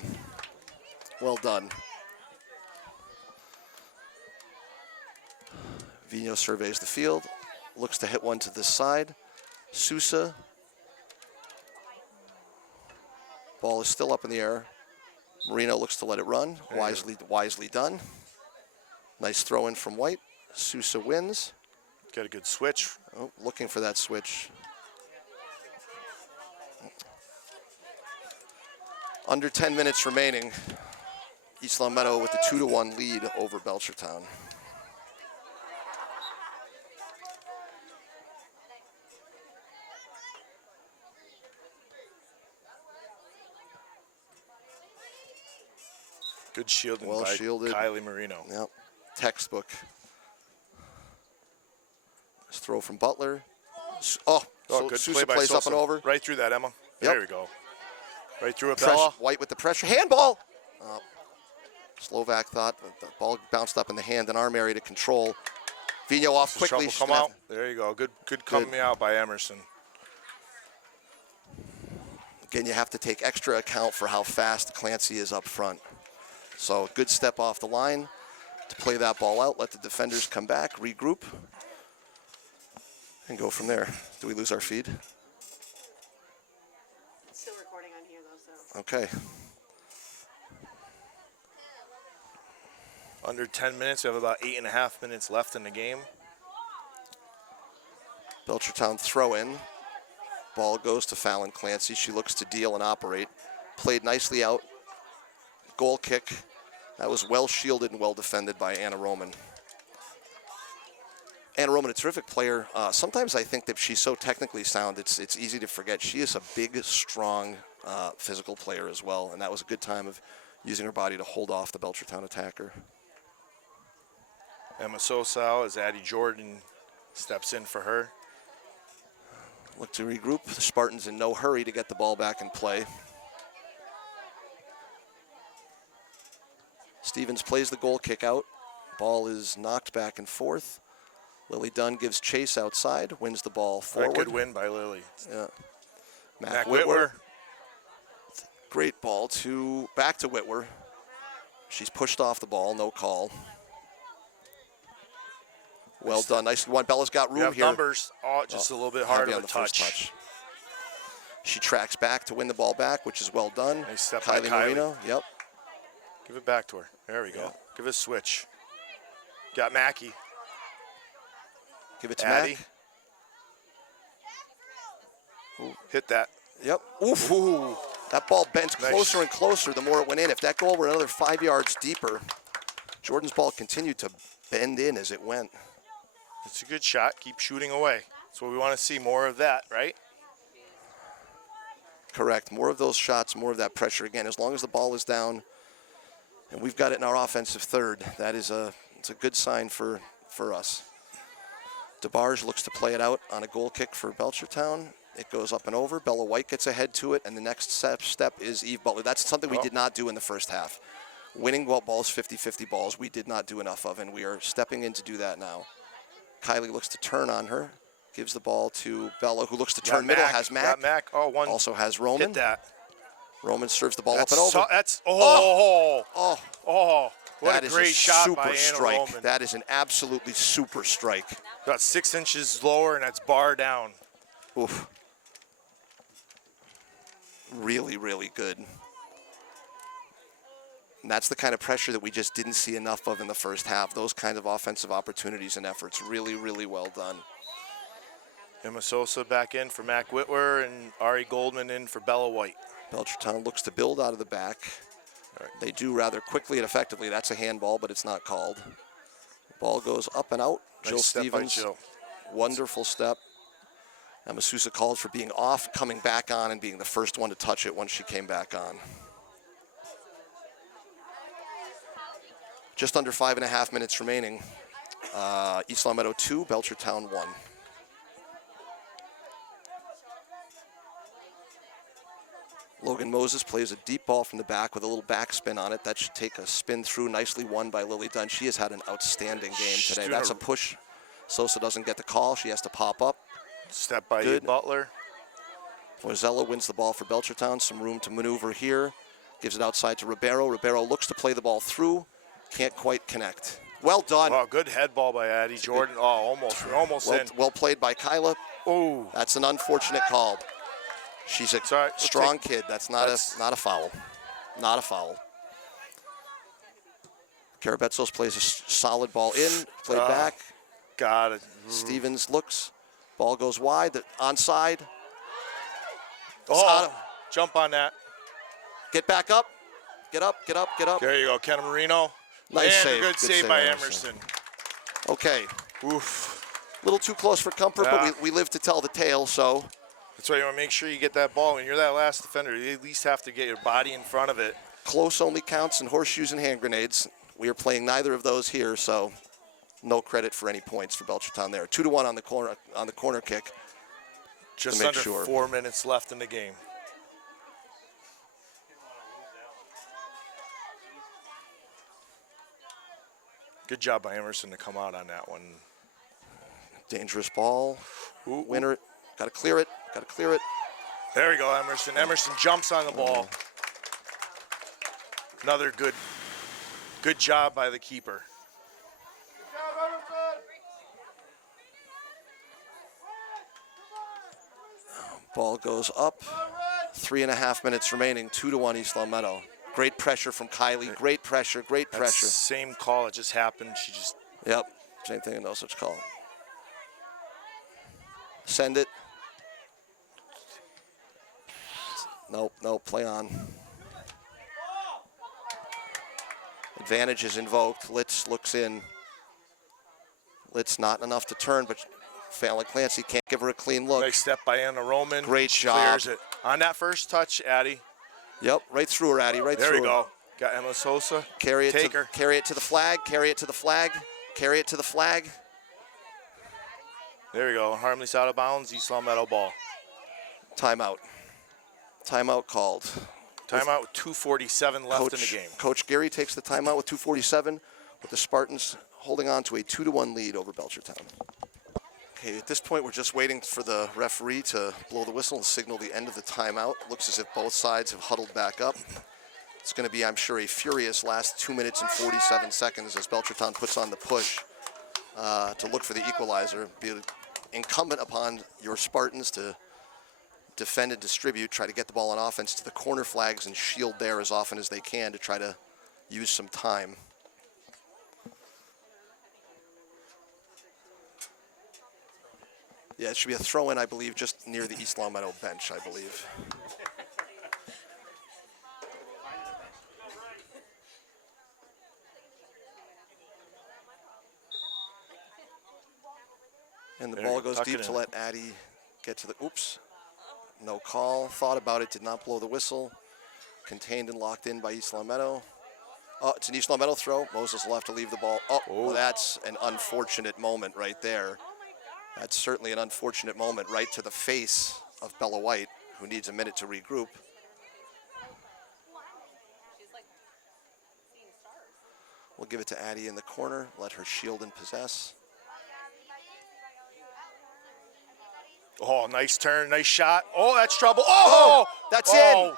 Well done. Vino surveys the field. Looks to hit one to this side. Sousa. Ball is still up in the air. Marino looks to let it run. Wisely done. Nice throw in from White. Sousa wins. Got a good switch. Oh, looking for that switch. Under 10 minutes remaining. East Longmeadow with the 2-1 lead over Belchertown. Good shielding well by shielded. Kylie Marino. Yep, textbook. Nice throw from Butler. Good Sousa play by plays Sosa. up and over. Right through that, Emma. Yep. There we go. Right through it, Bella. White with the pressure. Handball! Slovak thought the ball bounced up in the hand and arm area to control. Vino off quickly. Come out. There you go. Good coming out by Emerson. Again, you have to take extra account for how fast Clancy is up front. So good step off the line to play that ball out, let the defenders come back, regroup, and go from there. Do we lose our feed? It's still recording on here though, so. Okay. Under 10 minutes. We have about 8.5 minutes left in the game. Belchertown throw in. Ball goes to Fallon Clancy. She looks to deal and operate. Played nicely out. Goal kick. That was well shielded and well defended by Anna Roman. Anna Roman, a terrific player. Sometimes I think that she's so technically sound, it's easy to forget. She is a big, strong, physical player as well, and that was a good time of using her body to hold off the Belchertown attacker. Emma Sosa as Addie Jordan steps in for her. Look to regroup. The Spartans in no hurry to get the ball back in play. Stevens plays the goal kick out. Ball is knocked back and forth. Lily Dunn gives chase outside, wins the ball forward. Good win by Lily. Yeah. Mac Whitwer. Great ball back to Whitwer. She's pushed off the ball, no call. Well done, nicely won. Bella's got room here. Numbers, just a little bit harder on to the first touch. She tracks back to win the ball back, which is well done. Nice step by Kylie Marino, yep. Give it back to her. There we go. Give it a switch. Got Mackie. Give it to Addie. Mac. Hit that. Yep. Oof. Ooh. That ball bent closer and closer the more it went in. If that goal were another 5 yards deeper, Jordan's ball continued to bend in as it went. It's a good shot. Keep shooting away. That's what we want to see, more of that, right? Correct. More of those shots, more of that pressure. Again, as long as the ball is down, And we've got it in our offensive third. It's a good sign for us. DeBarge looks to play it out on a goal kick for Belchertown. It goes up and over. Bella White gets ahead to it, and the next step is Eve Butler. That's something we did not do in the first half. Winning balls, 50-50 balls, we did not do enough of, and we are stepping in to do that now. Kylie looks to turn on her, gives the ball to Bella, who looks to turn middle, has Mac. Got Mac. Oh, one. Also has Roman. Hit that. Roman serves the ball That's up and over. What that a is great shot super by Anna strike. Roman. That is an absolutely super strike. About 6 inches lower, and that's bar down. Oof. Really, really good. And that's the kind of pressure that we just didn't see enough of in the first half. Those kind of offensive opportunities and efforts. Really, really well done. Emma Sosa back in for Mac Whitwer, and Ari Goldman in for Bella White. Belchertown looks to build out of the back. Right. They do rather quickly and effectively. That's a handball, but it's not called. Ball goes up and out. Nice Jill step by Stevens, Jill. wonderful step. Emma Sousa called for being off, coming back on, and being the first one to touch it once she came back on. Just under 5.5 minutes remaining. East Long Meadow 2, Belchertown 1. Logan Moses plays a deep ball from the back with a little backspin on it. That should take a spin through. Nicely won by Lily Dunn. She has had an outstanding game today. That's a push. Sosa doesn't get the call. She has to pop up. Step by Good. Butler. Forzella wins the ball for Belchertown. Some room to maneuver here. Gives it outside to Ribeiro. Ribeiro looks to play the ball through. Can't quite connect. Well done. Oh, good head ball by Addie Jordan. Oh, almost in. Well played by Kyla. Oh, That's an unfortunate call. She's a strong kid. That's not a foul. Not a foul. Karabetsos plays a solid ball in. Played back. got it. Stevens looks. Ball goes wide. Onside. Oh, jump on that. Get back up. Get up, get up, get up. There you go, Kenna Marino. Nice and save. a good save by Emerson. Okay. Oof. A little too close for comfort, but we live to tell the tale, so. That's why you want to make sure you get that ball. When you're that last defender, you at least have to get your body in front of it. Close only counts in horseshoes and hand grenades. We are playing neither of those here, so no credit for any points for Belchertown there. 2-1 on the corner kick. Just under 4 minutes left in the game. Good job by Emerson to come out on that one. Dangerous ball. Ooh, Winner. Got to clear it. Got to clear it. There we go, Emerson. Emerson jumps on the ball. Another good job by the keeper. Ball goes up. 3.5 minutes remaining. 2-1 East Long Meadow. Great pressure from Kylie. Great pressure. Great That's pressure. Same call. It just happened. She just. Yep. Same thing. No such call. Send it. Nope. Play on. Advantage is invoked. Litz looks in. Litz not enough to turn, but Fallon Clancy can't give her a clean look. Nice step by Anna Roman. Great job. Clears it. On that first touch, Addie. Yep, right through her, Addie. Right There through we her. go. Got Emma Sosa. Carry it Take to her. carry it to the flag. Carry it to the flag. Carry it to the flag. There we go. Harmley's out of bounds. East Long Meadow ball. Timeout. Timeout called. Timeout with 2:47 left in the game. Coach Gary takes the timeout with 2:47, with the Spartans holding on to a 2-1 lead over Belchertown. Okay, at this point, we're just waiting for the referee to blow the whistle and signal the end of the timeout. Looks as if both sides have huddled back up. It's going to be, I'm sure, a furious last 2 minutes and 47 seconds as Belchertown puts on the push to look for the equalizer. Be incumbent upon your Spartans to defend and distribute, try to get the ball on offense to the corner flags and shield there as often as they can to try to use some time. Yeah, it should be a throw-in, I believe, just near the East Long Meadow bench, I believe. And the ball goes deep to let Addie get to the, oops, no call. Thought about it, did not blow the whistle. Contained and locked in by East Long Meadow. Oh, it's an East Long Meadow throw. Moses will have to leave the ball. Oh, well, that's an unfortunate moment right there. That's certainly an unfortunate moment right to the face of Bella White, who needs a minute to regroup. We'll give it to Addie in the corner, let her shield and possess. Oh, nice turn, nice shot. Oh, that's trouble. Oh, that's in.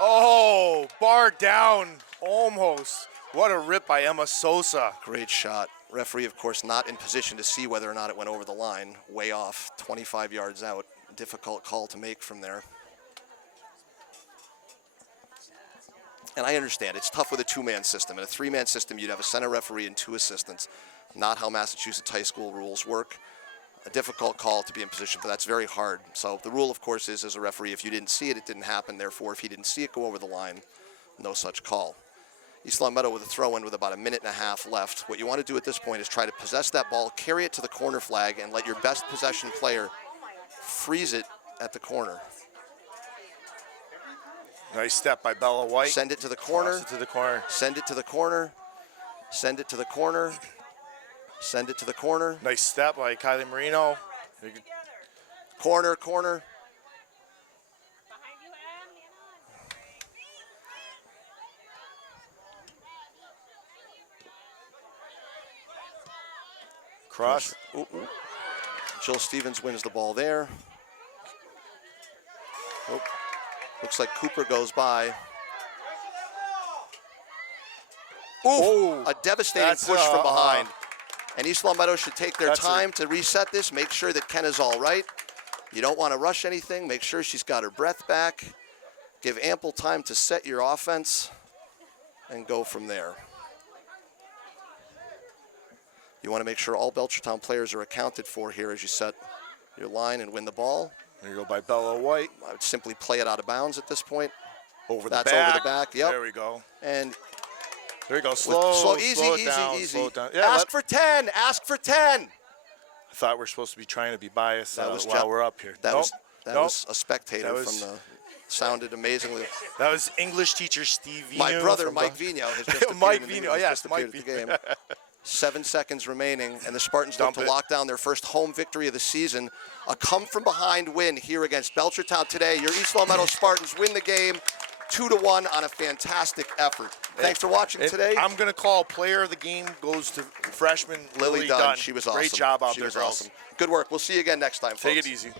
Oh, bar down, almost. What a rip by Emma Sosa. Great shot. Referee, of course, not in position to see whether or not it went over the line. Way off, 25 yards out. Difficult call to make from there. And I understand, it's tough with a two-man system. In a three-man system, you'd have a center referee and 2 assistants. Not how Massachusetts high school rules work. A difficult call to be in position, but that's very hard. So the rule, of course, is as a referee, if you didn't see it, it didn't happen. Therefore, if he didn't see it go over the line, no such call. East Long Meadow with a throw-in with about a minute and a half left. What you want to do at this point is try to possess that ball, carry it to the corner flag, and let your best possession player freeze it at the corner. Nice step by Bella White. Send it to the corner. Toss it to the corner. Send it to the corner. Send it to the corner. Send it to the corner. Nice step by Kylie Marino. Corner, corner. Cross. Ooh, ooh. Jill Stevens wins the ball there. Oh, looks like Cooper goes by. Ooh, a devastating push from behind. And East Long Meadow should take their time to reset this, make sure that Kenna's all right. You don't want to rush anything. Make sure she's got her breath back. Give ample time to set your offense and go from there. You want to make sure all Belchertown players are accounted for here as you set your line and win the ball. There you go by Bella White. I would simply play it out of bounds at this point. Over the That's back. over the back, yep. There we go. And there you go. Slow, easy. Slow it down. Yeah, ask for 10. Ask for 10. I thought we're supposed to be trying to be biased while we're up here. That was a spectator from the. Sounded amazingly. That was English teacher Steve Vino. My brother Mike Vino has just Mike Vino, yes, Mike the game. 7 seconds remaining, and the Spartans look to lock down their first home victory of the season. A come-from-behind win here against Belchertown today. Your East Long Meadow Spartans win the game 2-1 on a fantastic effort. Thanks for watching today. I'm going to call player of the game goes to freshman Lily Dunn. She was awesome. Great job out there, girls. Awesome. Good work. We'll see you again next time, folks. Take it easy.